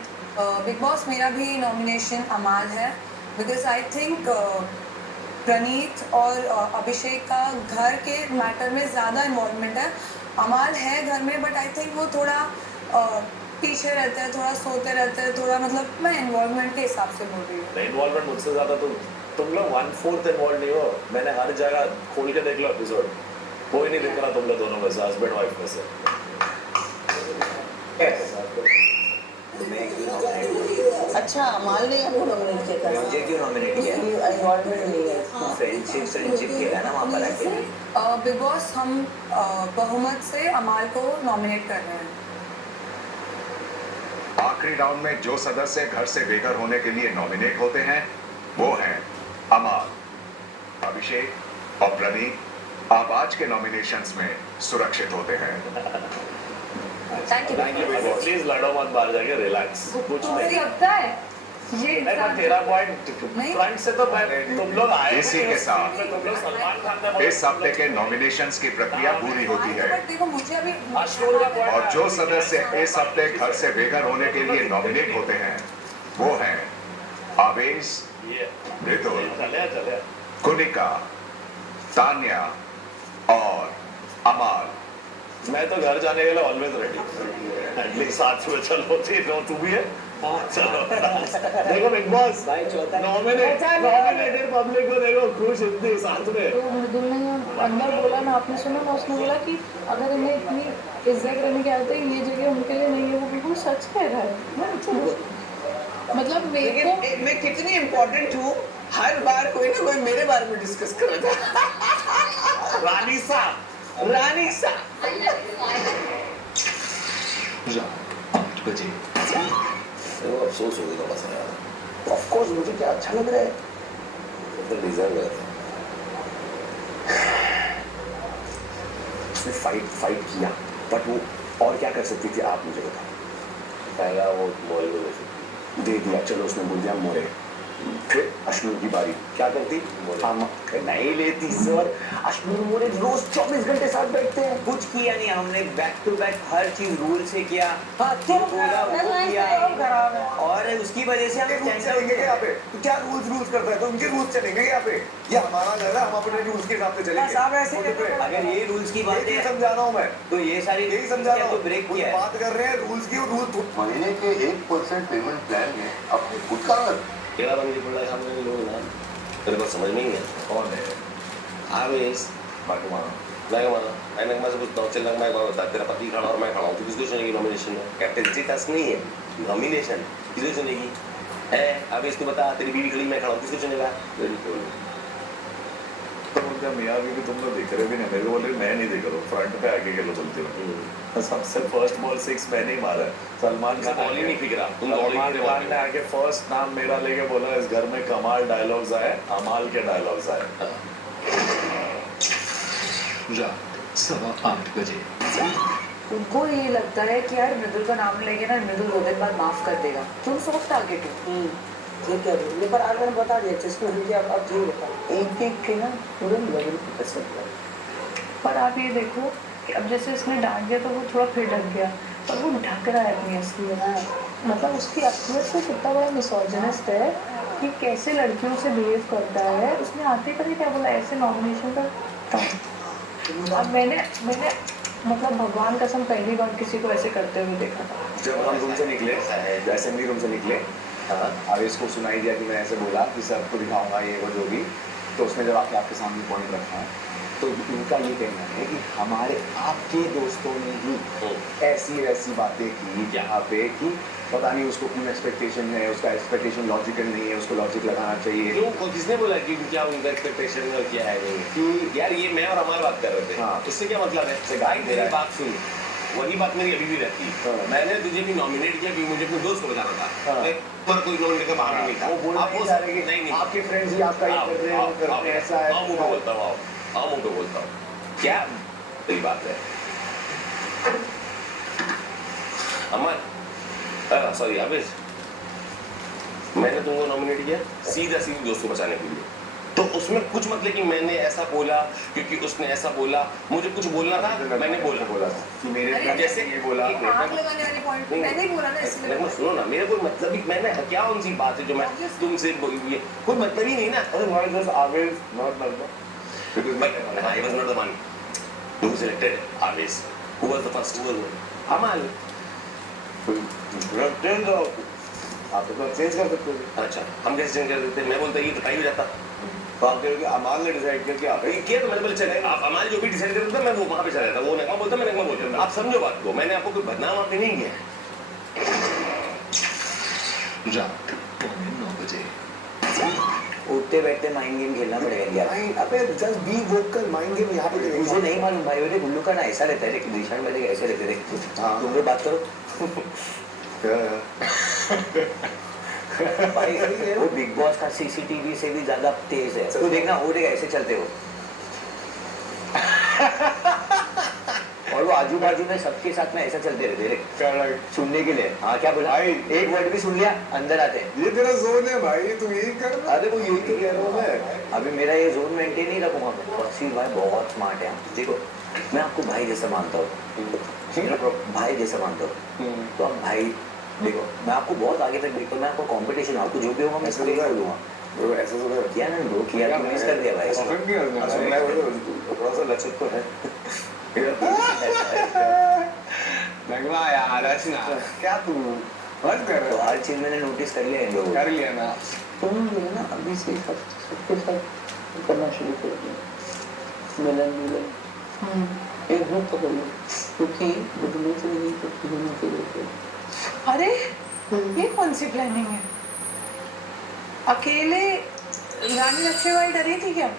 बिग बॉस मेरा भी नॉमिनेशन अमाल है, बिकॉज आई थिंक प्रणीत और अभिषेक का घर के मैटर में ज़्यादा इन्वॉल्वमेंट है। अमाल है घर में, बट आई थिंक वो थोड़ा पीछे रहते हैं, थोड़ा सोते रहते हैं, थोड़ा मतलब मैं इन्वॉल्वमेंट के हिसाब से बोल रही हूँ। इन्वॉल्वमेंट मुझसे ज्यादा तुम लोग 1/4 इन्वॉल्व नहीं हो। मैंने हर जगह खोल के देख लो एपिसोड, कोई नहीं दिख रहा तुम लोग दोनों में से, हस्बैंड वाइफ में से। अच्छा, अमाल ने आपको नॉमिनेट किया था? मुझे क्यों नॉमिनेट किया? इन्वॉल्वमेंट नहीं है। फ्रेंडशिप किया ना वहाँ पर आके। बिग बॉस हम बहुमत से अमाल को नॉमिनेट कर रहे हैं। आखिरी राउंड में जो सदस्य घर से बेघर होने के लिए नॉमिनेट होते हैं वो हैं अमाल, अभिषेक और प्रदीप। आप आज के नॉमिनेशंस में सुरक्षित होते हैं। Thank you. प्लीज लड़ो मत बाहर जाके, रिलैक्स, कुछ नहीं लगता है ये तेरा पॉइंट फ्रंट से तो तुम लोग आए। इसी के साथ तुम लोग सलमान खान ने इस हफ्ते के नॉमिनेशंस की प्रक्रिया पूरी होती है, बट देखो मुझे अभी और जो सदस्य इस हफ्ते घर से बेघर होने के लिए नॉमिनेट होते हैं वो हैं आवेश, मृदुल, कुनिका, तान्या और अमाल। मैं तो घर जाने के लिए ऑलवेज रेडी, एटलीस्ट साथ में चलो। तू भी है? चलो देखो बिग बॉस नॉमिनेटेड पब्लिक को देखो खुश इतनी साथ में। तो मृदुल ने अंदर बोला ना, आपने सुना ना, उसने बोला कि अगर इन्हें इतनी इज्जत करने की आदत है, ये जगह उनके लिए नहीं है। वो बिल्कुल सच कह रहा है। मतलब मैं कितनी इम्पोर्टेंट हूँ, हर बार कोई ना कोई मेरे बारे में डिस्कस कर रहा था। रानी सा रात 8 बजे। वो अफसोस हो गया बस यार। ऑफ कोर्स मुझे क्या अच्छा लग रहा है, तो डिजर्व है। उसने फाइट किया, बट वो और क्या कर सकती थी आप मुझे बताओ। पहला वो मोरे को दे दिया, चलो उसने बोल दिया मोरे, फिर अश्नूर की बारी क्या करती? हम नहीं लेती सर। अश्नूर मोरे रोज 24 घंटे साथ बैठते हैं। कुछ किया नहीं हमने, बैक टू बैक हर चीज रूल से किया। हाँ, जो बोला वो किया, और उसकी वजह से हम रूल्स चलेंगे क्या यहाँ पे? तो क्या रूल्स करता है? तो उनके रूल्स चलेंगे यहाँ पे? ये हमारा घर है, हम अपने रूल्स के हिसाब से चलेंगे। साहब ऐसे अगर ये रूल्स की बात है, समझा रहा हूँ मैं, तो ये सारी यही समझा रहा हूँ। ब्रेक किया है। बात कर रहे हैं रूल्स की, और रूल महीने के 1% पेमेंट प्लान में अपने खुद का घर केला बंदी पड़ा है हमने लोग ना, तेरे को समझ में नहीं है कौन है आवेश बाटुमा मैं नगमा से पूछता हूँ, चल नगमा एक बार बता, तेरा पति खड़ा और मैं खड़ा हूँ, तो किसको चुनेगी नॉमिनेशन में? कैप्टनसी टास्क नहीं है, नॉमिनेशन किसको चुनेगी है? आवेश तू बता, तेरी बीवी खड़ी मैं खड़ा हूँ, किसको चुनेगा? बिल्कुल। तो उनका मियाँ बीवी तुम लोग देख रहे भी नहीं, मेरे को बोल रहे मैं नहीं देख रहा हूँ, फ्रंट पे आगे के लोग चलते हो। सबसे फर्स्ट बॉल 6 मैंने ही मारा है। सलमान खान बॉल ही नहीं फिक रहा, तुम सलमान खान ने आके फर्स्ट नाम मेरा लेके बोला इस घर में कमाल डायलॉग्स आए, अमाल के डायलॉग्स आए। रात 8:15 बजे। उनको ये लगता है कि यार मृदुल का नाम लेंगे ना, मृदुल 2 दिन बाद माफ कर देगा। तुम सॉफ्ट टारगेट हो। ठीक है, ये पर आज मैंने बता दिया जिसको हिंदी अब जी होता है, एक के ना पूरे लेवल पे सकता है। पर आप ये देखो कि अब जैसे इसने डांट दिया तो वो थोड़ा फिर ढक गया, पर वो ढक रहा है अपनी असलियत। मतलब उसकी असलियत से कितना बड़ा मिसोजिनिस्ट है कि कैसे लड़कियों से बिहेव करता है। उसने आते पर ही क्या बोला, ऐसे नॉमिनेशन का। अब मैंने मतलब भगवान कसम पहली बार किसी को ऐसे करते हुए देखा था। जब हम रूम से निकले, असेंबली रूम से निकले, आवेश को सुनाई दिया कि मैं ऐसे बोला कि सर को दिखाऊंगा ये वो जो भी, तो उसने जब आपके सामने पॉइंट रखा, तो उनका ये कहना है कि हमारे आपके दोस्तों ने ही ऐसी वैसी बातें की यहाँ पे कि पता नहीं उसको क्यों एक्सपेक्टेशन है, उसका एक्सपेक्टेशन लॉजिकल नहीं है, उसको लॉजिक लगाना चाहिए। क्यों, किसने बोला कि क्या उनका एक्सपेक्टेशन है और क्या है नहीं? कि यार ये मैं और अमाल बात कर रहे थे, हाँ। इससे क्या मतलब है? गाइड मेरी बात सुन, वही बात मेरी अभी भी रहती है। मैंने तुझे भी नॉमिनेट किया क्योंकि मुझे अपने दोस्त को बताना था, पर कोई नॉमिनेट का बाहर नहीं था। वो बोल आप नहीं रहे कि नहीं आपके फ्रेंड्स ही आपका ये कर रहे हैं, वो करते हैं, ऐसा है। आओ मुंह पे बोलता हूँ, आओ मुंह पे बोलता हूँ, क्या सही बात है? अमर सॉरी आवेश, मैंने तुमको नॉमिनेट किया सीधा दोस्त को बचाने के लिए, तो उसमें कुछ मतलब कि मैंने ऐसा बोला क्योंकि उसने ऐसा बोला, मुझे कुछ बोलना था, मैंने बोला था कि मेरे जैसे ये बोला आग लगाने वाली पॉइंट मैंने ही बोला ना, इसलिए सुनो ना, मेरे कोई मतलब ही मैंने क्या कौन सी बात है जो मैं तुमसे कोई मतलब ही नहीं ना। अरे नॉट जस्ट आवेश, not not I was not the one who selected Aves. Who was the first? Who was Amal. आप तो चेंज कर सकते हो। अच्छा, हम कैसे चेंज कर सकते हैं? मैं बोलता ये तो टाई हो जाता। तो आप कहोगे अमाल ने डिसाइड किया कि आप किया, तो मैंने बोला चले आप अमाल जो भी डिसाइड करता था मैं वो वहाँ पे चला था, वो नगमा बोलता मैं नगमा बोलता था। आप समझो बात को, मैंने आपको कोई बदनाम वहाँ पे नहीं किया। रात 9:15 बजे। उठते बैठते माइंड गेम खेलना पड़ेगा यार। अबे just be vocal, mind game यहाँ पे खेलेंगे। मुझे नहीं मालूम भाई, मेरे गुल्लू का ना ऐसा रहता है लेकिन दिशान वाले का ऐसे रहते थे। हाँ तुम लोग बात करो। भाई वो बिग बॉस का सीसीटीवी से भी ज्यादा तेज है, तो देखना वो देखा ऐसे चलते हो और वो आजू बाजू में सबके साथ में ऐसा चलते रहते सुनने के लिए। हाँ क्या बोला? एक वर्ड भी सुन लिया अंदर आते हैं। ये तेरा जोन है भाई, तू यही कर। अरे वो यही तो कह रहा हूँ मैं। अभी मेरा ये जोन मेंटेन नहीं रखूंगा मैं। वसील भाई बहुत स्मार्ट है। देखो मैं आपको भाई जैसा मानता हूँ, भाई जैसा मानता हूँ, तो आप भाई देखो मैं आपको बहुत आगे तक देखता हूँ, मैं आपको कंपटीशन आपको जो भी होगा मैं इसको बोलूँगा। ब्रो ऐसा तो किया ना ब्रो, किया मिस कर दिया भाई। थोड़ा सा लचक तो है। नगमा यार रचना क्या तू मत कर। तो हर चीज मैंने नोटिस कर लिया इन लोगों कर लिया ना। तुम जो है ना अभी से सबके साथ करना शुरू कर दिया, मिलन एक ग्रुप पकड़ लो, क्योंकि बदलने से नहीं तो दोनों के लिए। अरे ये कौन सी प्लानिंग है? अकेले रानी लक्ष्मीबाई डरी थी क्या?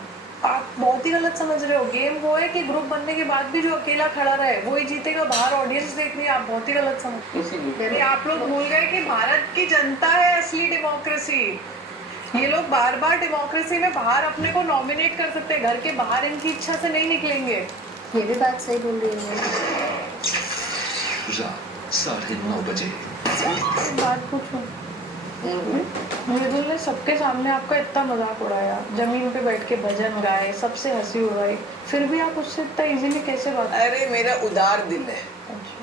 आप बहुत ही गलत समझ रहे हो। गेम वो है कि ग्रुप बनने के बाद भी जो अकेला खड़ा रहे वो ही जीतेगा। बाहर ऑडियंस देख रही है, आप बहुत ही गलत समझ रहे हो। आप लोग भूल गए कि भारत की जनता है असली डेमोक्रेसी। ये लोग बार बार डेमोक्रेसी में बाहर अपने को नॉमिनेट कर सकते हैं, घर के बाहर इनकी इच्छा से नहीं निकलेंगे। ये भी बात सही बोल रही है। रात 9:30 बजे। बात पूछो, मृदुल ने सबके सामने आपका इतना मजाक उड़ाया, जमीन पे बैठ के भजन गाए, सबसे हंसी उड़ाई, फिर भी आप उससे इतना इजीली कैसे बात? अरे मेरा उदार दिल है।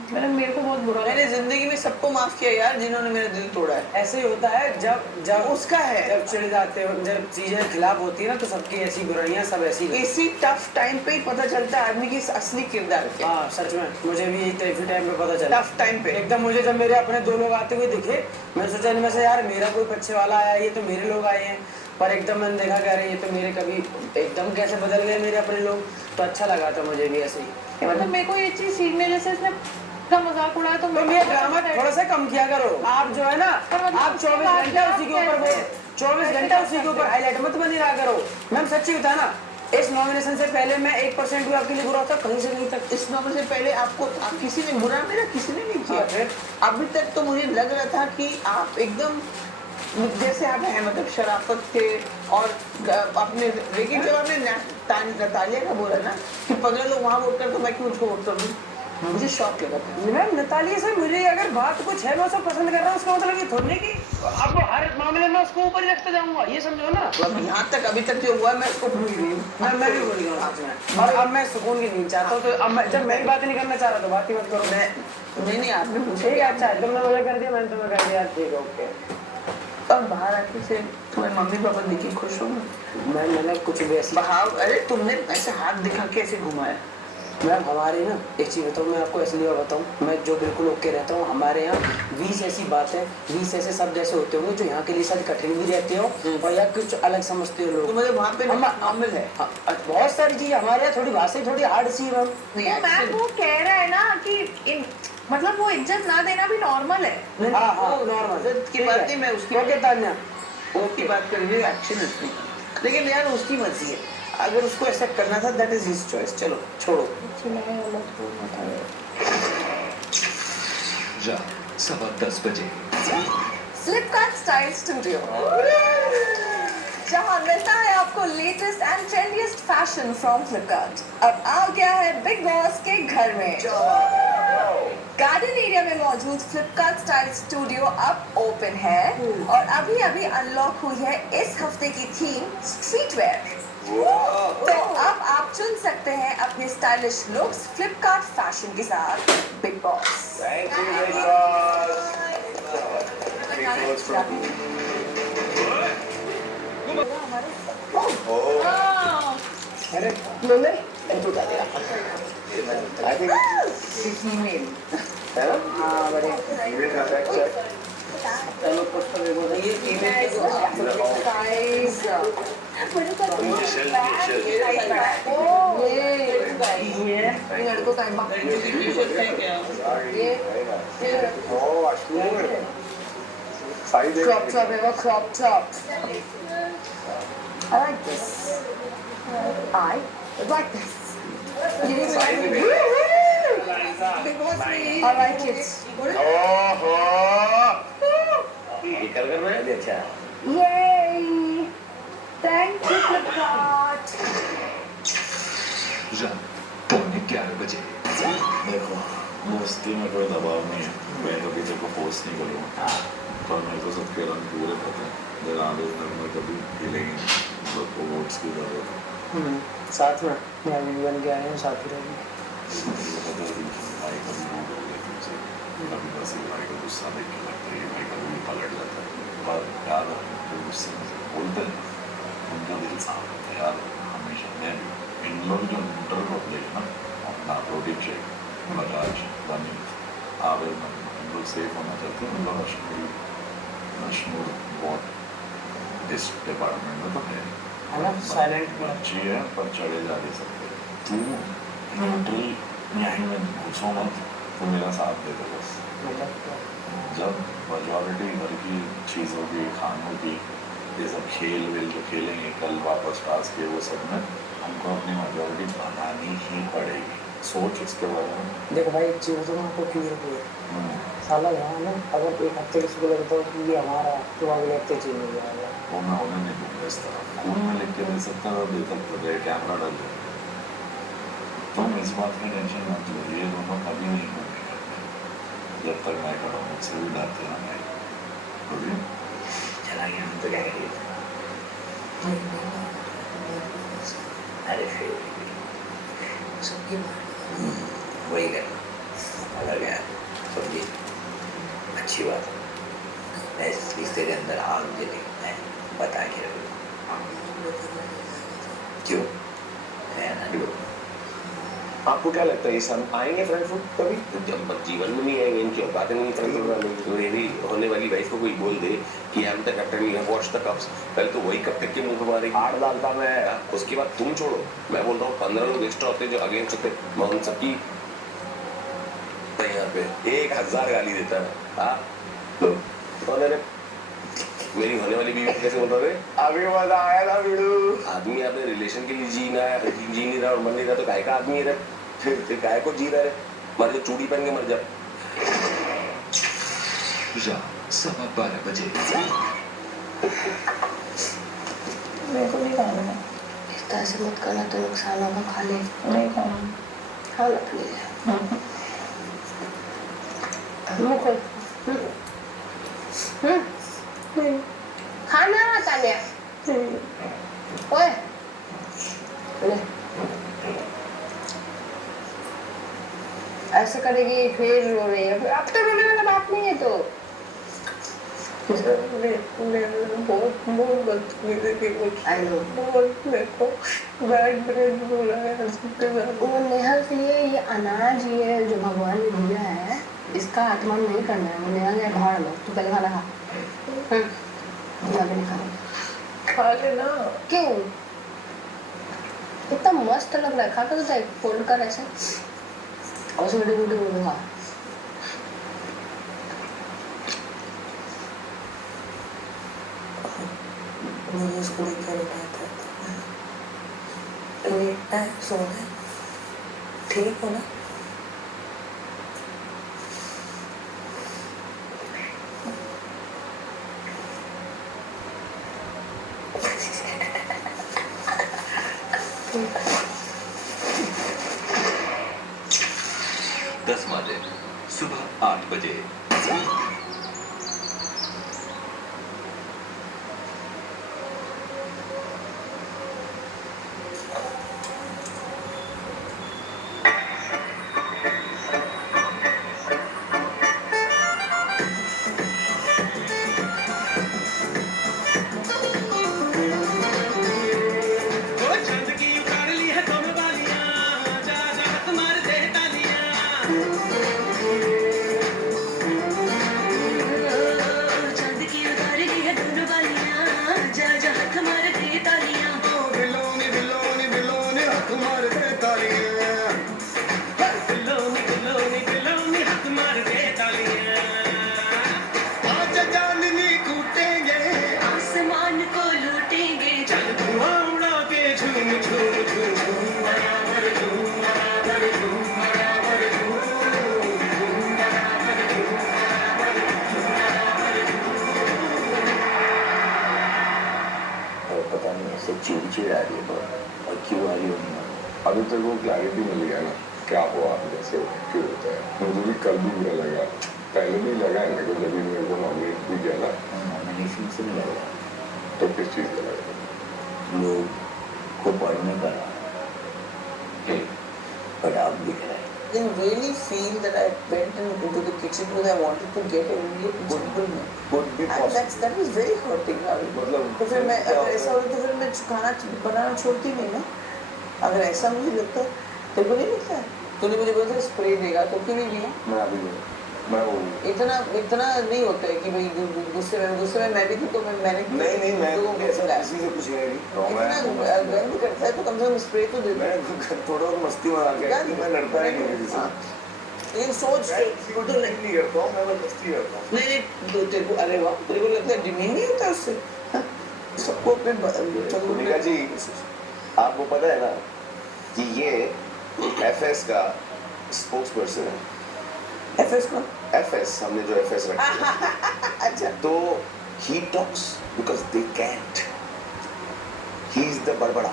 मेरे को बहुत बुरा मैंने जिंदगी में सबको माफ किया यार जिन्होंने मेरा दिल तोड़ा है। ऐसे ही होता है जब उसका है, जब चिढ़ जाते हो, जब चीजें खिलाफ होती है ना तो सबकी ऐसी बुराइयां सब ऐसी इसी टफ टाइम पे ही पता चलता है आदमी की असली किरदार क्या। हाँ सच में मुझे भी इसी टाइम पे पता चला। टफ टाइम पे एकदम मुझे जब मेरे अपने 2 लोग आते हुए दिखे, मैं सोचा इनमें से यार मेरा कोई पीछे वाला आया, ये तो मेरे लोग आए हैं, पर एकदम मैंने देखा कि अरे ये तो मेरे कभी एकदम कैसे बदल गए मेरे अपने लोग, तो अच्छा लगा था मुझे भी ऐसे ही। मतलब मेरे को ये चीज सीखने जैसे इसने का मजाक उड़ाया तो ये ड्रामा थोड़ा सा कम किया करो। आप जो है ना आप 24 घंटा उसी के ऊपर 24 घंटा उसी के ऊपर हाईलाइट मत बनी रहा करो। मैम सच्ची बताया ना, इस नॉमिनेशन से पहले मैं 1% भी आपके लिए बुरा था कहीं से नहीं तक। इस नॉमिनेशन से पहले आपको किसी ने बुरा मेरा किसी ने नहीं किया। फिर अभी तक तो मुझे लग रहा था कि आप एकदम जैसे आप हैं, मतलब शराफत के और अपने, लेकिन जब आपने नतालिया का बोला ना कि 15 लोग वहाँ वोट कर तो मैं क्यों उसको वोट कर दूँ, मुझे शौक लगा था। मैम नतालिया से मुझे अगर बात कुछ है मैं उसको पसंद कर रहा हूँ, उसका मतलब ये थोड़ी नहीं कि अब हर मामले में उसको ऊपर ही रखते जाऊंगा, ये समझो ना। अब यहाँ तक अभी तक जो हुआ मैं उसको भूल गई हूँ। मैं भी भूल गया हूँ और अब मैं सुकून की नींद चाहता हूँ। तो अब मैं जब मैं बात नहीं करना चाह रहा तो बात ही मत करो। नहीं आपने पूछा ठीक है, अच्छा तुमने मुझे कर दिया, मैंने तुम्हें कर दिया, ठीक है ओके। और बाहर आके से तुम्हारे मम्मी पापा दिखे खुश हो? मैंने कुछ भी ऐसी बाहर, अरे तुमने ऐसे हाथ दिखा के ऐसे घुमाया। मैम हमारे ना एक चीज़ बताऊँ मैं आपको, इसलिए बताऊँ, मैं जो बिल्कुल ओके रहता हूँ, हमारे यहाँ 20 ऐसी बातें 20 ऐसे शब्द ऐसे होते होंगे जो यहाँ के लिए शायद कठिन भी रहते हो और या कुछ अलग समझते हो लोग। तो मतलब वहाँ पे नॉर्मल है। बहुत सारी चीज़ हमारे यहाँ थोड़ी भाषा थोड़ी हार्ड सी है मैम वो कह रहा है ना कि मतलब वो इज्जत ना देना भी नॉर्मल है। हाँ नॉर्मल की बात नहीं, मैं उसकी ओके तान्या उसकी बात कर रही हूँ, एक्शन उसकी, लेकिन यार उसकी मर्जी है, अगर उसको ऐसा करना था दैट इज हिज चॉइस। चलो छोड़ो। रात 10:15 बजे फ्लिपकार्ट स्टाइल स्टूडियो, जहां मिलता है आपको latest and trendiest fashion from Flipkart. अब आ गया है बिग बॉस के घर में। गार्डन एरिया में मौजूद फ्लिपकार्ट स्टाइल स्टूडियो अब ओपन है और अभी अभी अनलॉक हुई है इस हफ्ते की थीम स्ट्रीट वेयर। तो अब आप चुन सकते हैं अपने स्टाइलिश लुक्स फ्लिपकार्ट फैशन के साथ बिग बॉस। अरे ले तू डाल दिया। आई थिंक फीमेल है ना? हाँ बढ़िया। चलो कुछ तो देखो ये गाइस ये लड़कों का क्रॉप टॉप है वो crop top. I like this. I like this. I like it. ये कर रहे हैं अच्छा। Yay! Thank you Flipkart. रात 11:15 बजे देखो दोस्ती में कोई दबाव नहीं है, मैं कभी तेरे को फोर्स नहीं करूँगा, पर मेरे को सबके रंग पूरे पता है। मेरा आदत में कभी हिलेंगे मतलब को वोट्स की जरूरत है। साथ में मैं भी बन के आया हूँ, साथ ही रहेंगे। भाई कभी रूट हो गया तुमसे, कभी बस ये भाई का गुस्सा देख के लगता है ये भाई कभी भी पलट जाता है, पर याद है गुस्से में बोलते हैं उनका दिल साफ होता है यार हमेशा। मैं इन लोग जो न्यूट्रल पॉपुलेशन ना अपना प्रोटीन शेक बजाज बनी आवे इन लोग सेफ होना चाहते हैं। उन लोग अश्नूर बहुत इस डिपार्टमेंट में तो है साइलेंट अच्छी है पर चढ़े जा नहीं सकते। तू न्यूट्रल यहीं में घुसो मत, तो मेरा साथ दे दो बस। जब मेजॉरिटी घर की चीज़ों की खानों की ये सब खेल वेल जो खेलेंगे कल वापस पास के वो सब में हमको अपनी मेजॉरिटी बनानी ही पड़ेगी। सोच इसके बारे में। देखो भाई एक चीज़ तो आपको क्लियर हुई है साला यहाँ ना, अगर एक हफ्ते किसी को लगता हो कि ये हमारा तो अगले हफ्ते चेंज हो जाएगा। वो मैं होने नहीं दूँगा इस तरह, खून में लिख के दे सकता है और दे सकता है, कैमरा डाल दे। तुम इस बात की टेंशन मत लो, ये दोनों कभी नहीं होंगे जब तक मैं करूँ, मुझसे भी डरते ना मैं कभी। चला गया हम तो क्या करिए? अरे फिर सबकी वही करना, अगर गया समझी, अच्छी बात है। मैं इस रिश्ते के अंदर आग जली, मैं बता के रखूँ। क्यों? मैं ना लो। आपको क्या लगता है ये सब आएंगे फ्रैंकफर्ट कभी? जब जीवन में नहीं आएंगे, इनकी औकात नहीं फ्रैंकफर्ट वाले। तो मेरी होने वाली वाइफ को कोई बोल दे कि I am the captain, you have watch the cups, पहले तो वही कब तक के मुंह पे मारेगी। 8 डालता मैं, उसके बाद तुम छोड़ो, मैं बोल रहा हूँ 15 लोग एक्स्ट्रा होते जो अगेंस्ट होते, मैं उन सबकी यहाँ पे 1000 गाली देता है। हाँ तो मेरी होने वाली बीवी कैसे बोल रहे? अभी मजा आया ना वीडू। आदमी अपने रिलेशन के लिए जी नहीं रहा और मर नहीं रहा तो काय का आदमी है? फिर काय को जी रहा है? मर जा, चूड़ी पहन के मर जा। रात 12:15 बजे। मेरे को नहीं खाना। इस तरह से मत करना तो नुकसान होगा, खा ले। नहीं खाना। खा लो प्लीज। मुंह खोल। खाना तालिया। ओए ले। ऐसे करेगी फिर रो रही है, अब तो रोने वाला बात नहीं है तो। बहुत बदतमीजी की कुछ। I know. बहुत मेरे को बैड ब्रेड हो रहा है सबके साथ। वो नेहा से ये अनाज ये जो भगवान ने दिया है, इसका आत्मा नहीं करना है। वो नेहा ने भाड़ लो, तू पहले खाना खा। नहीं खाना। खा लेना। क्यों? इतना मस्त लग रहा है, खा कर तो फोल्ड कर ऐसे और उसमें वीडियो खा। मुझे स्कूल क्या रहता है, लेटना है, सोना है, ठीक हो ना? सुबह 8 बजे। चिड़ आ रही है बहुत, और क्यों आ रही होगी? अभी तक वो क्लैरिटी मिल गया ना क्या हुआ, जैसे क्यों होता है। मुझे भी कल भी बुरा लगा, पहले नहीं लगा है मेरे को, जब भी मेरे को नॉमिनेट भी किया ना। नॉमिनेशन से नहीं लगा तो किस चीज़ का लगा? लोग को पढ़ने का, but आप दिख रहा है। I really feel that I went into the kitchen because I wanted to get a really good meal. Could be And that was very hurting. मतलब तो फिर मैं अगर ऐसा होता तो फिर मैं खाना बनाना छोड़ती नहीं ना। अगर ऐसा मुझे लगता है तेरे को नहीं लगता है? तूने मुझे बोला था स्प्रे देगा तो क्यों नहीं दिया? मैं अभी मैं वो इतना नहीं होता है कि भाई गुस्से में मैं भी थी तो मैंने नहीं मैं तो ऐसा किसी से कुछ नहीं इतना गंद करता है तो कम से कम स्प्रे तो दे दे। मैं थोड़ा मस्ती में आ गया कि मैं लड़ता ही नहीं किसी से। लेकिन सोच तो नहीं करता हूँ, मैं मस्ती करता हूँ। नहीं तेरे को अरे वाह तेरे को लगता है डिमीन नहीं होता उससे सबको अपने भूमिका जी आपको पता है ना कि ये एफएस का स्पोक्स पर्सन है। एफएस का एफएस हमने जो एफएस रखा है अच्छा तो he talks because they can't, he is the बड़बड़ा।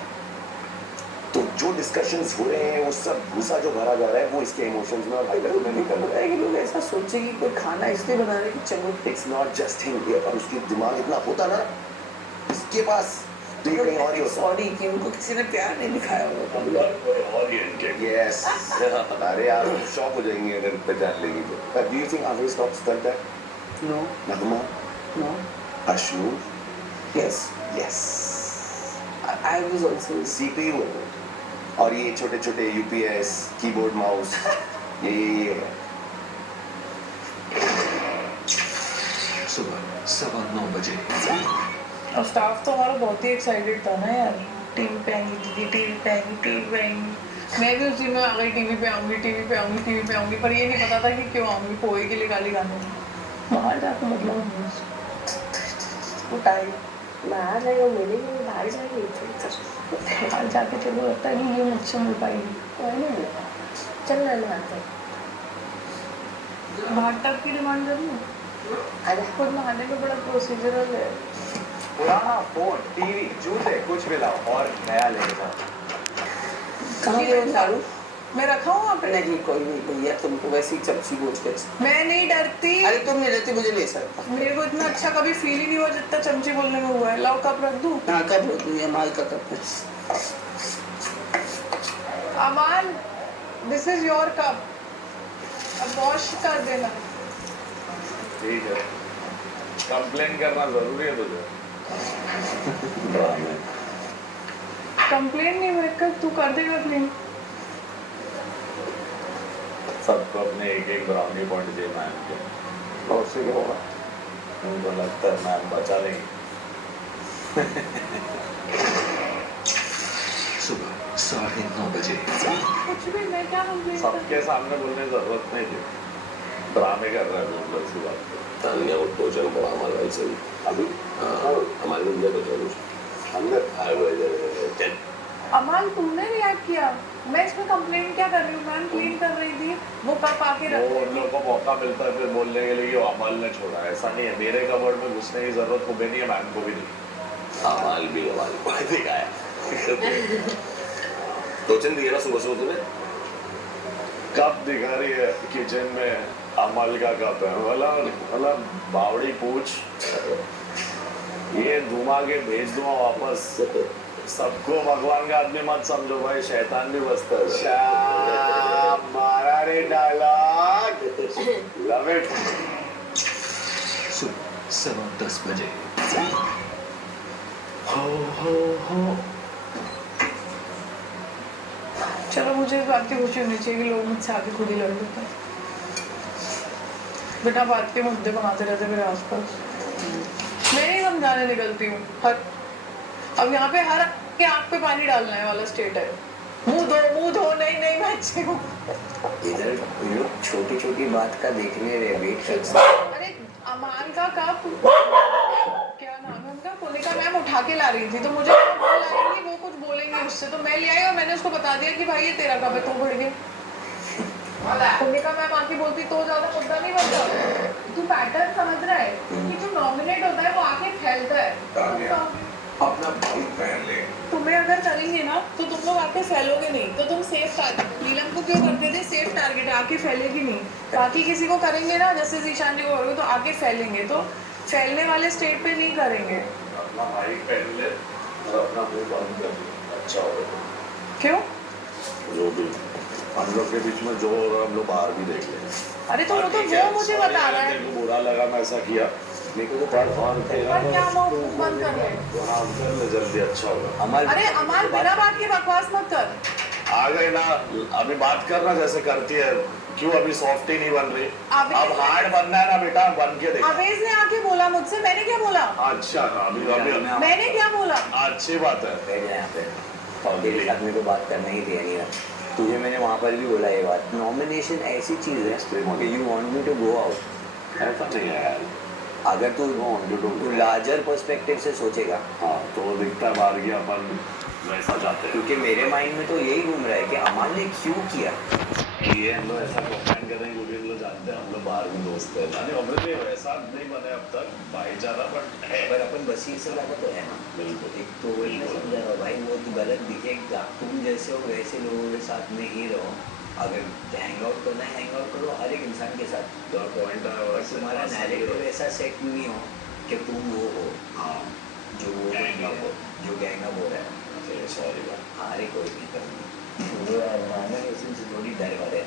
तो जो डिस्कशंस हो रहे हैं वो सब गुस्सा जो भरा जा रहा है वो इसके इमोशंस में और हाइपर में निकल रहा है कि लोग ऐसा सोचे कि कोई खाना इसलिए बना रहे कि चलो इट्स नॉट जस्ट हिम और उसकी दिमाग इतना होता ना इसके पास तो ये कहीं और ही होता। सॉरी कि उनको किसी ने प्यार नहीं दिखाया होगा। और यस अरे यार शॉक हो जाएंगे अगर पहचान लेंगे तो। Do you think Avis talks like that? No. Nagma? No. Ashnu? Yes. Yes. I was also CPU और ये छोटे छोटे UPS कीबोर्ड माउस ये सुबह 9:15 बजे। और स्टाफ तो हमारा बहुत ही एक्साइटेड था ना यार, टीवी पे आएंगी दीदी, टीवी पे आएंगी, टीवी पे आएंगी। मैं भी उसी में आ गई, टीवी पे आऊंगी, टीवी पे आऊंगी, टीवी पे आऊंगी, पर ये नहीं पता था कि क्यों आऊंगी। पोए के लिए गाली गाने बाहर जाकर मतलब उठाई बाहर जाएगा मेरे लिए, बाहर जाएगी बाहर जाके चलो लगता है कि ये मुझसे मिल पाएगी। चल नहाते बाहर तक की डिमांड कर लूँ, खुद नहाने में बड़ा प्रोसीजरल है। पुराना फोन, टीवी, जूते कुछ भी लाओ और नया लेके जाओ। कहाँ गए सारू? मैं रखा हूँ आप नहीं कोई नहीं भैया, तुमको वैसी चपसी बोझ के। मैं नहीं डरती। अरे तुम नहीं डरती, मुझे ले सकता। मेरे को इतना अच्छा कभी फील ही नहीं हुआ जितना चमची बोलने में हुआ है। लाओ कप रख दूँ? हाँ कप रख दूँ, ये माल का कप है। अमान, दिस इज योर कप, अब वॉश कर देना। ठीक है, कंप्लेन करना जरूरी है तुझे? कंप्लेन नहीं मैं कर, तू कर देगा क्लीन। सबको अपने एक एक ब्राउनी पॉइंट दे मैम के, और से क्या होगा? उनको लगता है मैम बचा लेंगे। सुबह 9:30 बजे। कुछ भी, मैं क्या कंप्लेन कर। सबके सामने बोलने की जरूरत नहीं थी, ड्रामे कर रहा है लोग ऐसी बात। तान्या वो टोचन बड़ा हमारा वैसे ही अभी हमारे लिए तो चलो अंदर आए हुए चल। अमान तुमने रिएक्ट किया, मैं इसमें कंप्लेन क्या कर रही हूँ? मैम क्लीन कर रही थी, वो कप आके रख वो उन लोगों को मौका मिलता है फिर बोलने के लिए कि अमल ने छोड़ा। ऐसा नहीं है, मेरे कवर्ड में घुसने की जरूरत मुझे नहीं है, मैम को भी नहीं। अमल भी हमारे को दिखाया टोचन दिया ना सुबह सुबह तुम्हें कप दिखा रही है किचन में, अमल का कप है। मतलब बावड़ी पूछ, ये घुमा के भेज दूंगा वापस। सबको भगवान का आदमी मत समझो भाई, शैतान भी बसता है। मारा रे डायलॉग, लव इट। सुबह 10:15 बजे। हो। चलो मुझे इस बात की खुशी होनी चाहिए कि लोग मुझसे आके खुद ही लड़ लेते हैं, बिना बात के मुद्दे बनाते रहते मेरे आसपास। मैं नहीं समझाने निकलती हूँ, अब यहाँ पे हर के आँख पे पानी डालने वाला स्टेट है। मुंह धो, नहीं मैं अच्छी हूँ। इधर लोग छोटी छोटी बात का देखने वेट करते हैं। अरे अमान का कप, क्या नाम है उनका, कोनिका मैम उठा के ला रही थी, तो मुझे वो कुछ बोलेंगे उससे, तो मैं ले आई और मैंने उसको बता दिया कि भाई ये तेरा कप है, तो बढ़ गई। कोनिका मैम आके बोलती तो ज्यादा मुद्दा नहीं बनता। तू पैटर्न समझ रहा है कि जो नॉमिनेट होता है वो आके फैलता है। अपना भाई पहन ले। तुम्हें अगर करेंगे ना तो तुम लोग आके फैलोगे नहीं, तो तुम सेफ टारगेट, नीलम को क्यों करते थे? सेफ टारगेट है, आके फैलेगी नहीं। बाकी किसी को करेंगे ना, जैसे जीशान जी को करोगे तो आके फैलेंगे, तो फैलने वाले स्टेट पे नहीं करेंगे। अपना भाई पहन ले और अपना मुंह बंद कर ले, अच्छा होगा। क्यों? जो भी हम लोग के बीच में जो होगा हम लोग बाहर भी देख लेंगे। अरे तो वो मुझे बता रहा है। तेरे को बुरा लगा मैं ऐसा किया, मेरे को तो पर क्या मुंह बंद कर ले? हाँ कर ले जल्दी, अच्छा होगा। अरे अमाल बिना बात के बकवास मत कर। आ गए ना, अभी बात करना जैसे करती है, क्यों अभी सॉफ्ट ही नहीं बन रही? अब हार्ड बनना है ना बेटा, बन के देख। अवेज ने आके बोला मुझसे, मैंने क्या बोला? अच्छा अभी मैंने क्या बोला? अच्छी बात है। यहाँ पे तेरे साथ मेरे को बात करना ही थी नहीं, तुझे मैंने वहाँ पर भी बोला ये बात। नॉमिनेशन ऐसी चीज है कि you want me to go out, ऐसा नहीं है यार। अगर तू लार्जर पर्सपेक्टिव से सोचेगा, हाँ तो दिखता है बाहर की अपन वैसा चाहते हैं क्योंकि मेरे माइंड में तो यही घूम रहा है कि अमान ने क्यों किया कि ये हम लोग ऐसा कमेंट कर रहे हैं क्योंकि हम लोग जानते हैं हम लोग बाहर में दोस्त हैं यानी ऑब्वियसली वैसा नहीं बने अब तक भाईचारा बट है पर अपन बसीर से लगा तो है ना बिल्कुल एक तो वही मैं समझा रहा हूँ भाई वो तो गलत दिखेगा तुम जैसे हो वैसे लोगों के साथ में ही रहो अगर हैंग आउट करना है हैंग आउट करो हर एक इंसान के साथ तो पॉइंट है और तुम्हारा नैरेटिव ऐसा सेट नहीं हो कि तुम वो हो हाँ जो वो नहीं है जो गैंग अप हो रहा है सॉरी बात अरे कोई नहीं करनी वो उससे थोड़ी डर वाले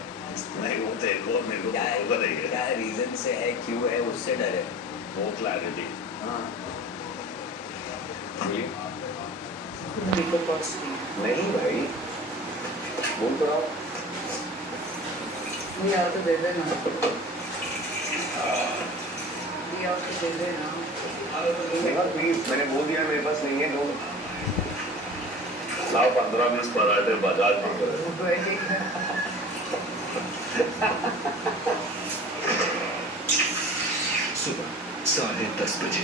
नहीं वो तो एक और मेरे को होगा नहीं है क्या रीजन से है क्यों है उससे डर है वो क्लैरिटी हाँ नहीं भाई बोल तो रहा हूँ भी आओ तो दे देना भी आओ तो दे देना प्लीज मैंने बोल दिया मेरे पास नहीं है लोग लाओ 15-20 पराठे बजाज में करे सुबह 10:30 बजे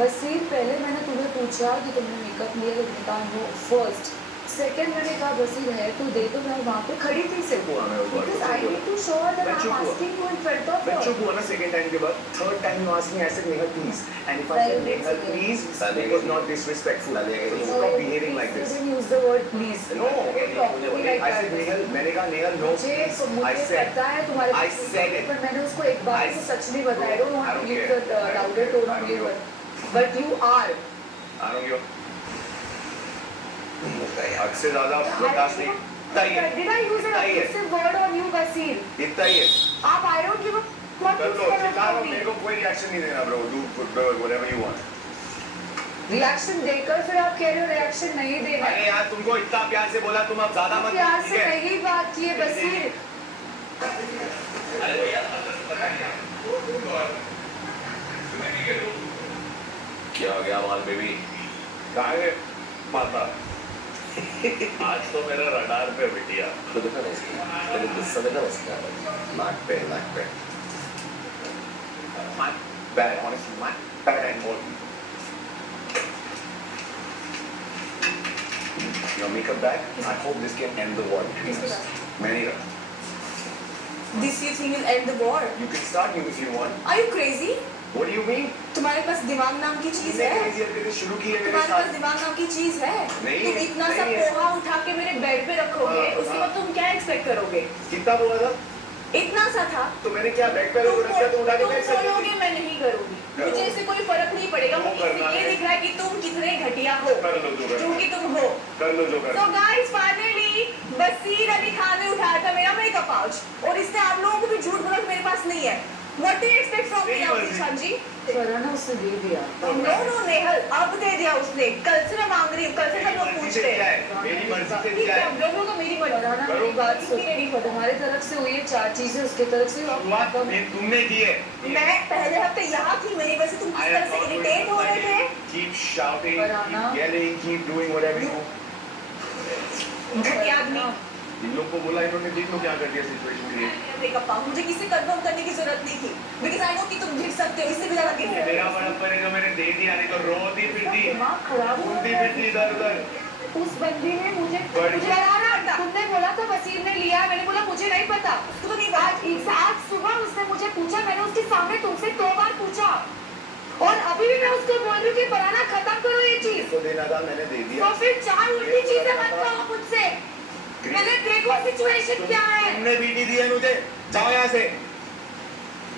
बसीर पहले मैंने तुम्हें पूछा कि तुमने मेकअप लिया तो तुमने कहा नो फर्स्ट सेकंड मैंने कहा बसीर है तो दे तो मैं वहाँ पे खड़ी थी सिर्फ because I need to show that I am asking you in front of मैं चुप हुआ ना सेकंड टाइम के बाद third time you ask me I said Neha please and if I said Neha please it was not disrespectful so stop behaving like this You didn't use the word please. No, I I said Nehal, मैंने कहा Nehal no. मुझे पता है तुम्हारे I said it. पर मैंने उसको एक बार तो सच नहीं बताया. I don't want to give the louder tone of your word. But you are. I don't give हद से ज्यादा बर्दाश्त नहीं इतना ही है Did I use an offensive word on you, Basir? इतना ही है आप I don't give a what कर you लो said चिल्ला about लो me. मेरे को कोई रिएक्शन नहीं देना bro do whatever you want reaction देकर फिर आप कह रहे हो रिएक्शन नहीं देना. अरे यार तुमको इतना प्यार से बोला तुम अब ज्यादा मत प्यार से नहीं बात की है बसीर. क्या हो गया माल बेबी कहाँ है माता आज तो मेरा रडार पे बिटिया तो देखा ना इसकी पहले गुस्सा देखा ना इसका नाक पे my bad honestly my bad and more your makeup bag I hope this can end the war between us मैं नहीं रहा This you think will end the war? you can start new if you want Are you crazy? what do you mean तुम्हारे पास दिमाग नाम की चीज है? शुरू की है मेरे तुम्हारे पास साथ दिमाग नाम की चीज है? नहीं, तुम इतना सा नहीं है। पोहा उठा के मेरे बेड पे रखोगे, हाँ, उसके हाँ। बाद तुम क्या एक्सपेक्ट करोगे? कितना बोला था इतना सा था? तो मैंने क्या बैग पे रख दिया तो उठा के फेंक सकती थी बोलोगे मैं नहीं करूंगी. करो। मुझे इससे कोई फर्क नहीं पड़ेगा. वो मुझे करना ये है। दिख रहा है कि तुम कितने घटिया हो. कर लो जो करना जो कि तुम हो. कर लो जो So करना guys, finally, बसीर अली खान ने उठाया था मेरा मेकअप पाउच और इसने आप लोगों को भी झूठ बोला कि मेरे पास नहीं है. What do you expect from me, Abdul Khan जी? फरहाना उससे दे दिया. No, नेहल, अब दे दिया उसने. कल से मैं मांग रही हूँ. कल से सब लोग पूछ रहे हैं. मेरी मर्जी से ठीक क्या है, है हम लोगों को मेरी मर्जी. फरहाना करो। मेरी बात सुन. रेडी हो. तुम्हारी तरफ से हुई है 4 चीजें उसके तरफ से शुरुआत तुमने की है मैं पहले हफ्ते यहाँ थी. मेरी वजह से तुम किस तरह से इरिटेट हो रहे थे. keep shouting Farhana. keep yelling keep doing whatever you घटिया आदमी. इन लोग को बोला इन्होंने देख लो क्या कर दिया सिचुएशन क्रिएट मेकअप पाउच मुझे किसी कंफर्म करने की जरूरत नहीं थी. Because I know कि तुम गिर सकते हो. इससे भी ज्यादा गिर सकते मेरा हो. बड़प्पन है जो मैंने दे दिया नहीं तो रोती फिरती दिमाग खराब हो घूमती गया. फिरती इधर उधर उस बंदी ने मुझे बड़ी- डराना. तुमने बोला था वसीम ने लिया. मैंने बोला मुझे नहीं पता. उसको तो नहीं पता. आज सुबह उसने मुझे पूछा. मैंने उसके सामने तुमसे 2 बार पूछा और अभी भी मैं उसको बोल रही हूँ कि फरहाना खत्म करो ये चीज. को देना था मैंने दे दिया तो फिर 4 उल्टी चीजें मत कहो मुझसे. पहले देखो सिचुएशन क्या है. तुमने बीटी दी है मुझे जाओ यहाँ से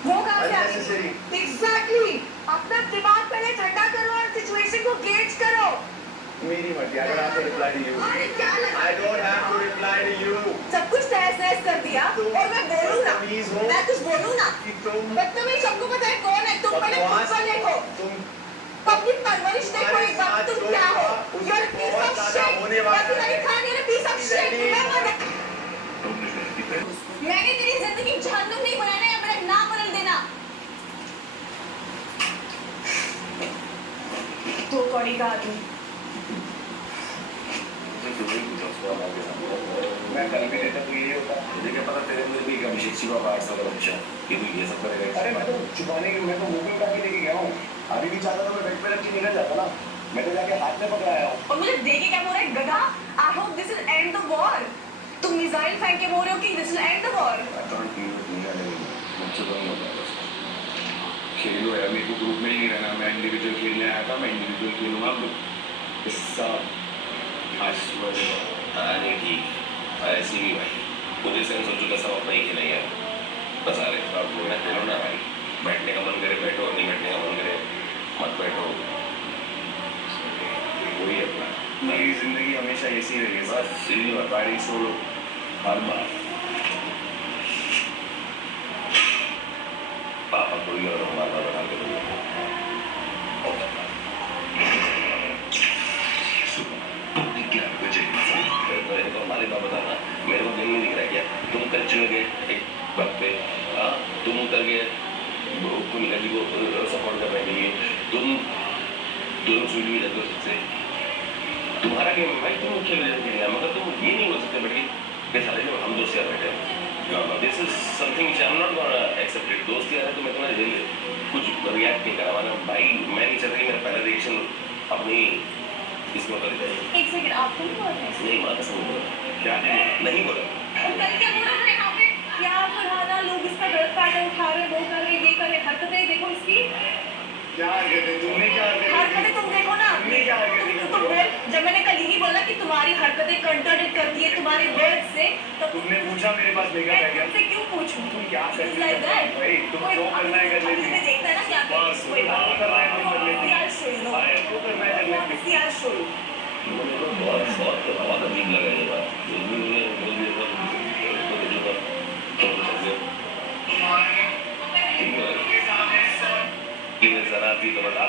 वो कहाँ से आ Unnecessary. गई? Exactly. अपना दिमाग पहले ठंडा करो और सिचुएशन को गेज करो. मेरी मर्जी I don't have to reply to you अरे क्या लगा? I don't have to reply to you सब कुछ तहस नहस कर दिया और मैं बोलूँ ना. Please हो मैं कुछ बोलूँ ना. कि तुम बदतमीज सबको पता है कौन है. तुम पहले खुद पर देखो. तुम अपनी परवरिश देखो एक बार. तुम क्या हो? You're a piece of shit. Wasim Ali Khan, you're a piece of shit. मैंने तेरी जिंदगी जहन्नुम नहीं बनाना या मेरा नाम बदल देना. तो कौड़ी का आदमी. मैं कल भी रहता तो यही होता मुझे क्या पता तेरे अंदर भी एक अभिषेक शिवा का 8 साल का बच्चा ये भी ये सब करेगा अरे मैं तो छुपाने के मैं तो गूगल का भी लेके गया हूँ अभी भी चाहता तो मैं बेड पे रख के निकल जाता ना मैं तो जाके हाथ में पकड़ाया हूँ। और मुझे देख के क्या बोल रहा है गधा? I hope this will and the war. तुम मिसाइल फेंक के बोल रहे हो कि this will and the war. मुझसे तो नहीं होता बस। खेलो यार, मेरे को ग्रुप में ही नहीं रहना। मैं इंडिविजुअल खेलने आया था, मैं इंडिविजुअल खेलूंगा। नहीं ठीक ऐसी भी भाई मुझे सेंस हो चुका, सब अपना ही खेलेंगे बस। अरे अब मेरा खेलो ना भाई, बैठने का मन करे बैठो, नहीं बैठने का मन करे मत बैठो, वही अपना। मेरी जिंदगी हमेशा ऐसी रही है बस। सीधी बारिश सोलो हर बार पापा कोई और बार बना के मेरे को मालिक का बताना, मेरे को दिन नहीं दिख रहा है क्या? तुम कल चले गए एक वक्त पे, हाँ तुम उतर गए कुनिका जी को सपोर्ट कर रहे हैं, तुम स्वीट भी जाते हो सबसे। तुम्हारा गेम है भाई, तुम खेल रहे हैं, मगर तुम ये नहीं बोल सकते बेटी कि सारे लोग हम दोस्त यार बैठे हैं। This is something which I am not gonna accept it. दोस्त यार है तो मैं तुम्हारे दिल कुछ रिएक्ट नहीं करा माना भाई। मैं नहीं चाहता कि मेरा पहला रिएक्शन अपनी इसमें कर जाए। एक सेकंड, आपको नहीं बोल रहे? नहीं माना समझ क्या नहीं बोला। कल क्या बोल रहे थे यहाँ पे? क्या फरहाना लोग इसका गलत फायदा उठा रहे, वो कर रहे, ये कर रहे, हरकतें देखो इसकी। क्या हरकतें? तुमने क्या हरकतें तुम देखो ना। तुम बोल, जब मैंने कल ही बोला कि तुम्हारी हरकतें कंट्राडिक्ट करती है तुम्हारे वर्ड से, तो तुमने पूछा मेरे पास देखा क्या? तुमसे क्यों पूछूं? तुम क्या करती लाइक दैट भाई? तुम जो करना है कर लेती। देखता है ना क्या बस कोई बात कर रहा है तुम कर लेती। I'll show you, no? वो करना है कर लेती। I'll show you. बहुत अजीब लगा ये बात। शरारती तो बता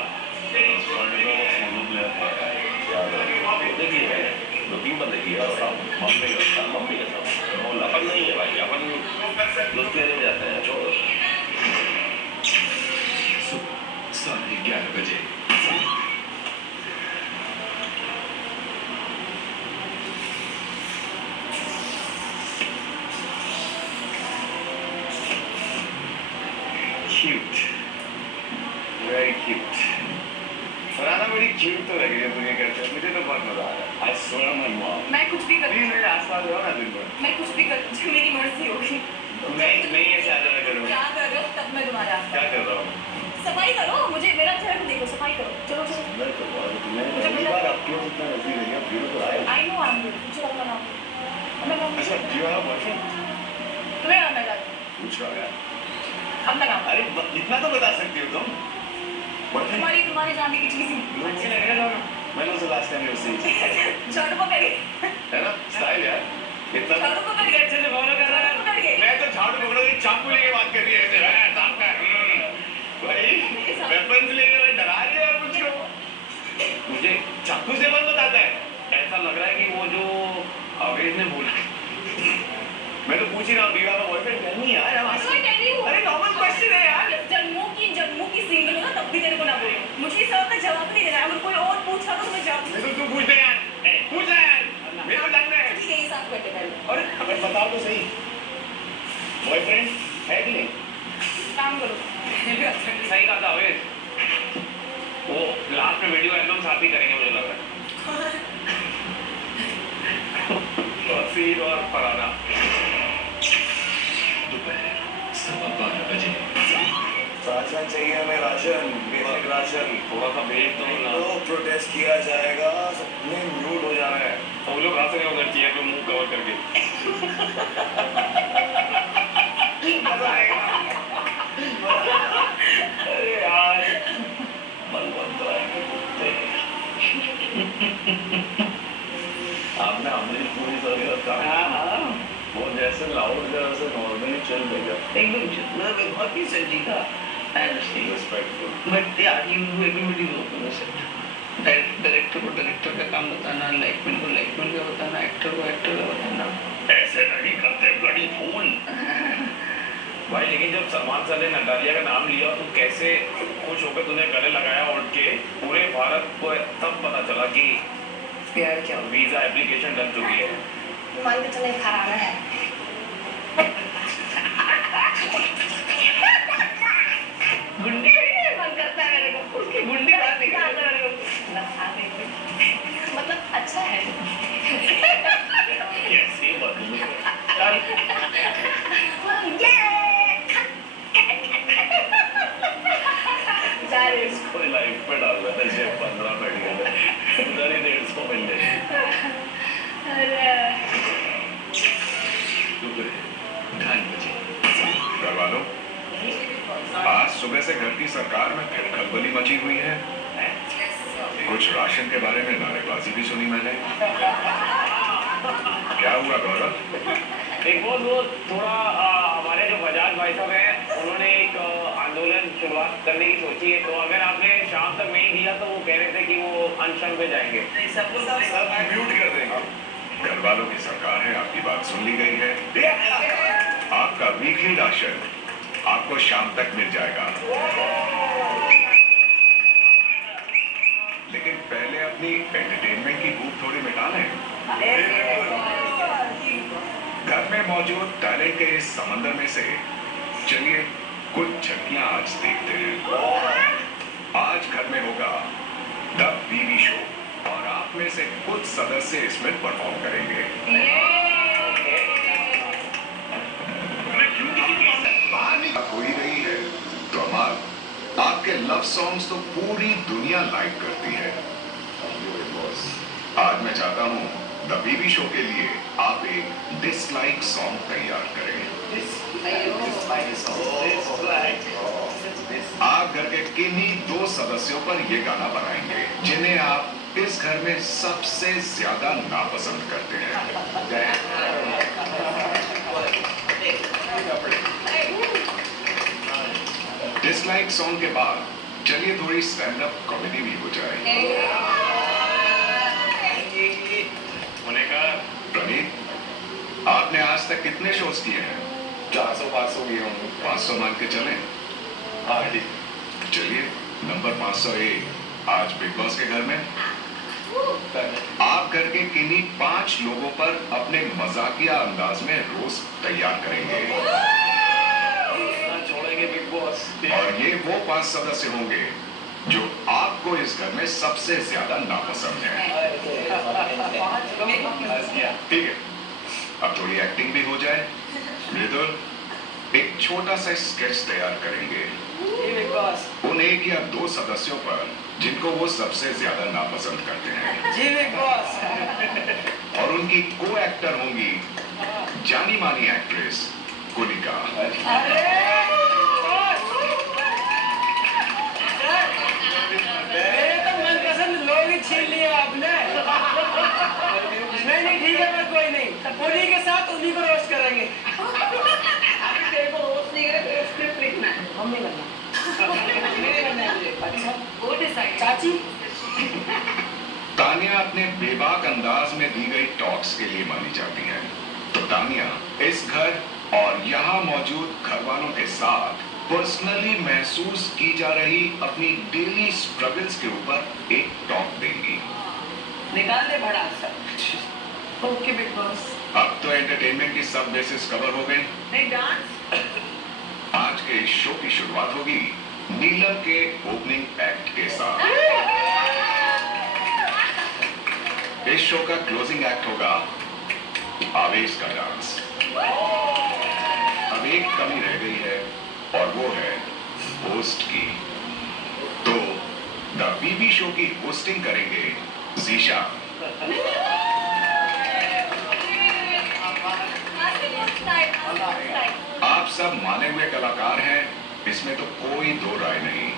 देखिए बुकिंग पर देखिए मम्मी का अपन नहीं है भाई, अपन दोस्ती में जाते हैं। छोड़ो 11:30 बजे। Cute, very cute. फरहाना बड़ी क्यूट तो लग रही है मुझे करते, मुझे तो बहुत मजा आ रहा है। I swear my mom. मैं कुछ भी कर, प्लीज मेरे आसपास रहो ना दिन भर। मैं कुछ भी कर, जो मेरी मर्जी होगी। मैं ऐसे आदर करूँगा। क्या कर रहे हो? तब मैं तुम्हारा क्या कर रहा हूँ? सफाई करो, मुझे मेरा चेहरा देखो, सफाई करो। चलो चलो। मैं कर रहा हूँ। मैं पहली बार आपके लोग इतना नजदीक रही है, beautiful I. I know I am good. मुझे लगता ना। मैं अच्छा do you have a boyfriend? तुम्हें करना है। पूछ रहा है। अपना नाम। अरे इतना तो बता सकती हो तुम। तुम्हारी जानने की चीज ही। मुझे लग रहा है मैं तो लास्ट टाइम उससे झाड़ू पकड़ के, है ना स्टाइल यार इतना। झाड़ू पकड़ के अच्छे से फॉलो कर रहा है। पकड़ के मैं तो झाड़ू पकड़ो ये चाकू लेके बात कर रही है ऐसे साफ कर भाई वेपन्स लेके मैं डरा रही है मुझको। मुझे चाकू से मत बताता है। ऐसा लग रहा है कि वो जो अवेद ने बोला मैं तो पूछ ही रहा हूँ डीरा का बॉयफ्रेंड नहीं यार। अरे नॉर्मल क्वेश्चन है यार। जम्मू की सिंगल हो ना तब भी तेरे को ना बोलो। मुझे इस सवाल का जवाब नहीं देना है। अगर कोई और पूछा तो मैं जवाब तो तू पूछ दे यार। पूछ ले यार मेरे को जानना है। ठीक है ये साफ करते पहले। और अगर बताओ तो सही बॉयफ्रेंड है कि नहीं? काम करो। सही कहा था अवेद। वो लास्ट में वीडियो एल्बम साथ ही करेंगे मुझे लग रहा है। बसीर और फरहाना दोपहर 12:15 बजे। राशन चाहिए हमें, राशन, बेसिक राशन। थोड़ा सा भेज दो ना। तो प्रोटेस्ट किया जाएगा, सबने म्यूट हो जाना है। तो वो लोग रास्ते में उधर चाहिए तो मुंह कवर करके मजा आएगा। अरे यार बलवंतरा के कुत्ते। आपने हमारी पूरी तरह का वो जैसे लाउड जरा से नॉर्मली चल देगा एकदम जितना बहुत ही संजीदा एंड रिस्पेक्टफुल। बट यार यू एवरीबॉडी नो डायरेक्टर को डायरेक्टर का काम बताना, लाइटमैन को लाइटमैन का बताना, एक्टर को एक्टर का बताना। ऐसे नहीं करते ब्लडी फूल। भाई लेकिन जब सलमान सर ने नटालिया का नाम लिया तो कैसे खुश होकर तूने गले लगाया उठ के पूरे भारत को तब पता चला कि यार क्या वीजा एप्लीकेशन डन चुकी है। मान के चले फरहाना है। गुंडी है मन करता है मेरे को उसकी गुंडी बात नहीं करता मेरे को। अच्छा है। कैसी बदलू इसको लाइफ पे डालना था, जब 15 मिनट गए उधर ही 150 मिल गए। दोपहर 2:30 बजे। घर वालों, आज सुबह से घर की सरकार में फिर खलबली मची हुई है। कुछ राशन के बारे में नारेबाजी भी सुनी मैंने। क्या हुआ गौरव? एक वो थोड़ा हमारे जो बजाज भाई साहब हैं उन्होंने एक आंदोलन शुरुआत करने की सोची है, तो अगर आपने शाम तक नहीं दिया तो वो कह रहे थे कि वो अनशन पे जाएंगे। सब म्यूट कर देंगे। घर वालों की सरकार है, आपकी बात सुन ली गई है। आपका वीकली राशन आपको शाम तक मिल जाएगा, लेकिन पहले अपनी एंटरटेनमेंट की भूख थोड़ी मिटा लें। घर में मौजूद टैलेंट के इस समंदर में से चलिए कुछ झलकियां आज देखते हैं। आज घर में होगा द बीवी शो और आप में से कुछ सदस्य इसमें परफॉर्म करेंगे। हो ही रही है तो अमाल, आपके लव सॉन्ग्स तो पूरी दुनिया लाइक करती है। आज मैं चाहता हूँ द बीबी शो के लिए आप एक डिसलाइक सॉन्ग तैयार करें। आप घर के किन्हीं 2 सदस्यों पर ये गाना बनाएंगे जिन्हें आप इस घर में सबसे ज्यादा नापसंद करते हैं। डिसलाइक सॉन्ग के बाद चलिए थोड़ी स्टैंड अप कॉमेडी भी हो जाए। प्रणीत, आपने आज तक कितने शोज किए हैं? 400-500 किए होंगे। 500 मान के चलें? हाँ ठीक। चलिए नंबर 501 आज बिग बॉस के घर में आप घर के किन्हीं 5 लोगों पर अपने मजाकिया अंदाज में रोस्ट तैयार करेंगे। छोड़ेंगे बिग बॉस। और ये वो 5 सदस्य होंगे जो आपको इस घर में सबसे ज्यादा नापसंद है। ठीक है, अब थोड़ी एक्टिंग भी हो जाए। मृदुल, एक छोटा सा स्केच तैयार करेंगे उन 1 या 2 सदस्यों पर जिनको वो सबसे ज्यादा नापसंद करते हैं। जी बिग बॉस। और उनकी को एक्टर होंगी जानी मानी एक्ट्रेस कुलिका। मेरे तो मनपसंद लोग ही छीन लिया आपने। नहीं ठीक है, मैं कोई नहीं, उन्हीं के साथ उन्हीं को रोस्ट करेंगे। तेरे को रोस्ट नहीं करे, तेरे स्क्रिप्ट लिखना है, हम नहीं करना। अच्छा, वो डिसाइड। चाची तानिया अपने बेबाक अंदाज में दी गई टॉक्स के लिए मानी जाती है, तो तानिया इस घर और यहाँ मौजूद घर वालों के साथ पर्सनली महसूस की जा रही अपनी डेली स्ट्रगल्स के ऊपर एक टॉक देंगी। निकाल दे बड़ा सब। Okay big boss. अब तो एंटरटेनमेंट की सब बेसिस कवर हो गई। नहीं डांस। आज के इस शो की शुरुआत होगी नीलम के ओपनिंग एक्ट के साथ। इस शो का क्लोजिंग एक्ट होगा आवेश का डांस। अब एक कमी रह गई है और वो है होस्ट की। तो द बीबी शो की होस्टिंग करेंगे जीशा। आप सब माने हुए कलाकार हैं, इसमें तो कोई दो राय नहीं,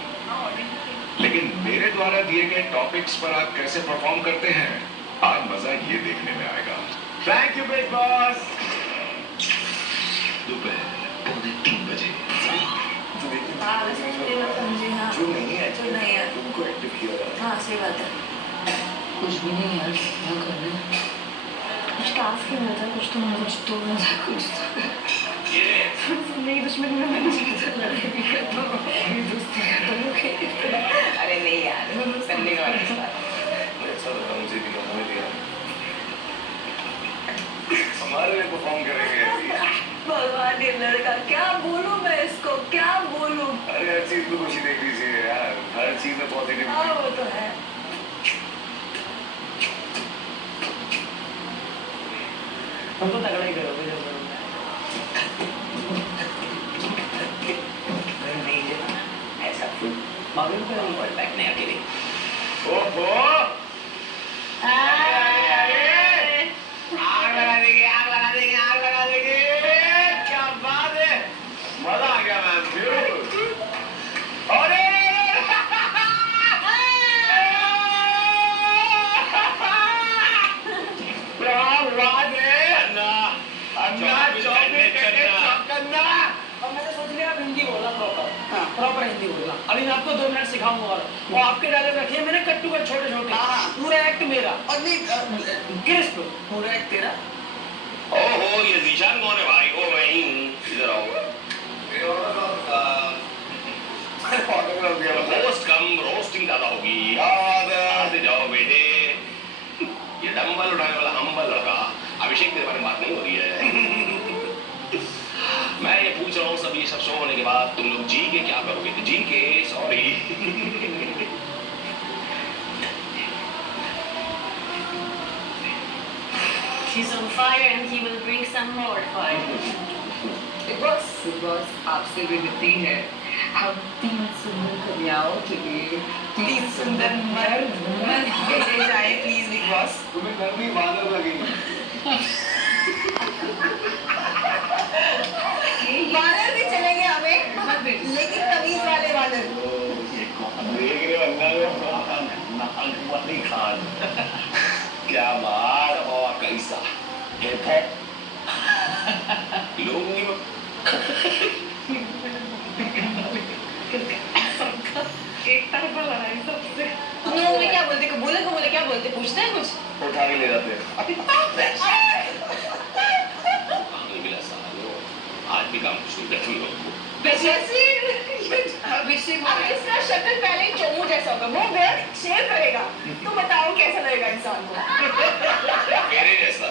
लेकिन मेरे द्वारा दिए गए टॉपिक्स पर आप कैसे परफॉर्म करते हैं आज मजा ये देखने में आएगा। Thank you big boss. दोपहर 2:45 बजे। जो नहीं है तुमको एक्टिव किया। हाँ सही बात है। कुछ भी नहीं यार, क्या कर रहे हैं? कुछ टास्क ही मिलता है, कुछ तो मिलता है, कुछ तो मेरी दुश्मनी में मैंने लड़ाई भी कर दो, मेरी दोस्ती कर दो। अरे नहीं यार, करने का ऐसा लगा मुझे भी हमें दिया हमारे लिए परफॉर्म करेंगे। भगवान ये लड़का, क्या बोलूं मैं इसको, क्या बोलूं? अरे हर चीज में खुशी देख लीजिए यार, हर चीज में पॉजिटिव। हाँ वो तो है। तुम तो तगड़ा ही करोगे जो करोगे। नहीं ऐसा फुल मालूम करो वर्ल्ड बैक नहीं अकेले। ओहो आग लगा देंगे आग लगा देंगे आग लगा देंगे। क्या बात है, मजा आ गया मैम। अरे अब मैंने सोच लिया हिंदी बोलना प्रॉपर हिंदी बोलना। अभी मैं आपको 2 मिनट सिखाऊंगा और वो आपके डायलॉग रखिए मैंने कट्टू का छोटे छोटे पूरा एक्ट मेरा और नहीं क्रिस्प पूरा एक्ट तेरा। ओहो ये जीशान कौन है भाई? ओ मैं ही हूँ, इधर आओ। रोस्ट कम रोस्टिंग ज्यादा होगी। आते जाओ बेटे। ये डंबल उठाने वाला हम्बल लड़का अभिषेक के बारे में बात नहीं हो रही है। मैं ये पूछ रहा हूँ सब ये सब शो होने के बाद तुम लोग जी के क्या करोगे? जी के sorry She's on fire and he will bring some more fire. Big Boss आपसे विनती है हम 3 सुंदर कन्याओं के लिए 3 सुंदर मर्द भेजे जाए प्लीज बिग बॉस। तुम्हें गर्मी बादल लगेगी। बादल भी चलेंगे हमें लेकिन तमीज वाले बादल। क्या बात है बाबा, कैसा हिप हॉप लूंगी मैं। एक तरफा लड़ाई सबसे। तुम लोग में क्या बोलते को बोले क्या बोलते पूछते हैं कुछ? उठा के ले जाते हैं। नहीं मिला सालों, आज भी काम शुरू कर तुम लोग को। अभिषेक अब इसका शक्ल पहले ही चोमू जैसा होगा, मुंह बेर शेव करेगा तो बताओ कैसा लगेगा इंसान को? मेरे जैसा।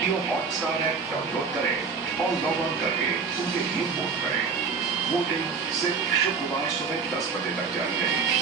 जियो हॉटस्टार ऐप डाउनलोड करें और लॉग ऑन करके उनके लिए वोट करें। वोटिंग सिर्फ शुक्रवार सुबह 10 बजे तक जारी रहेगी।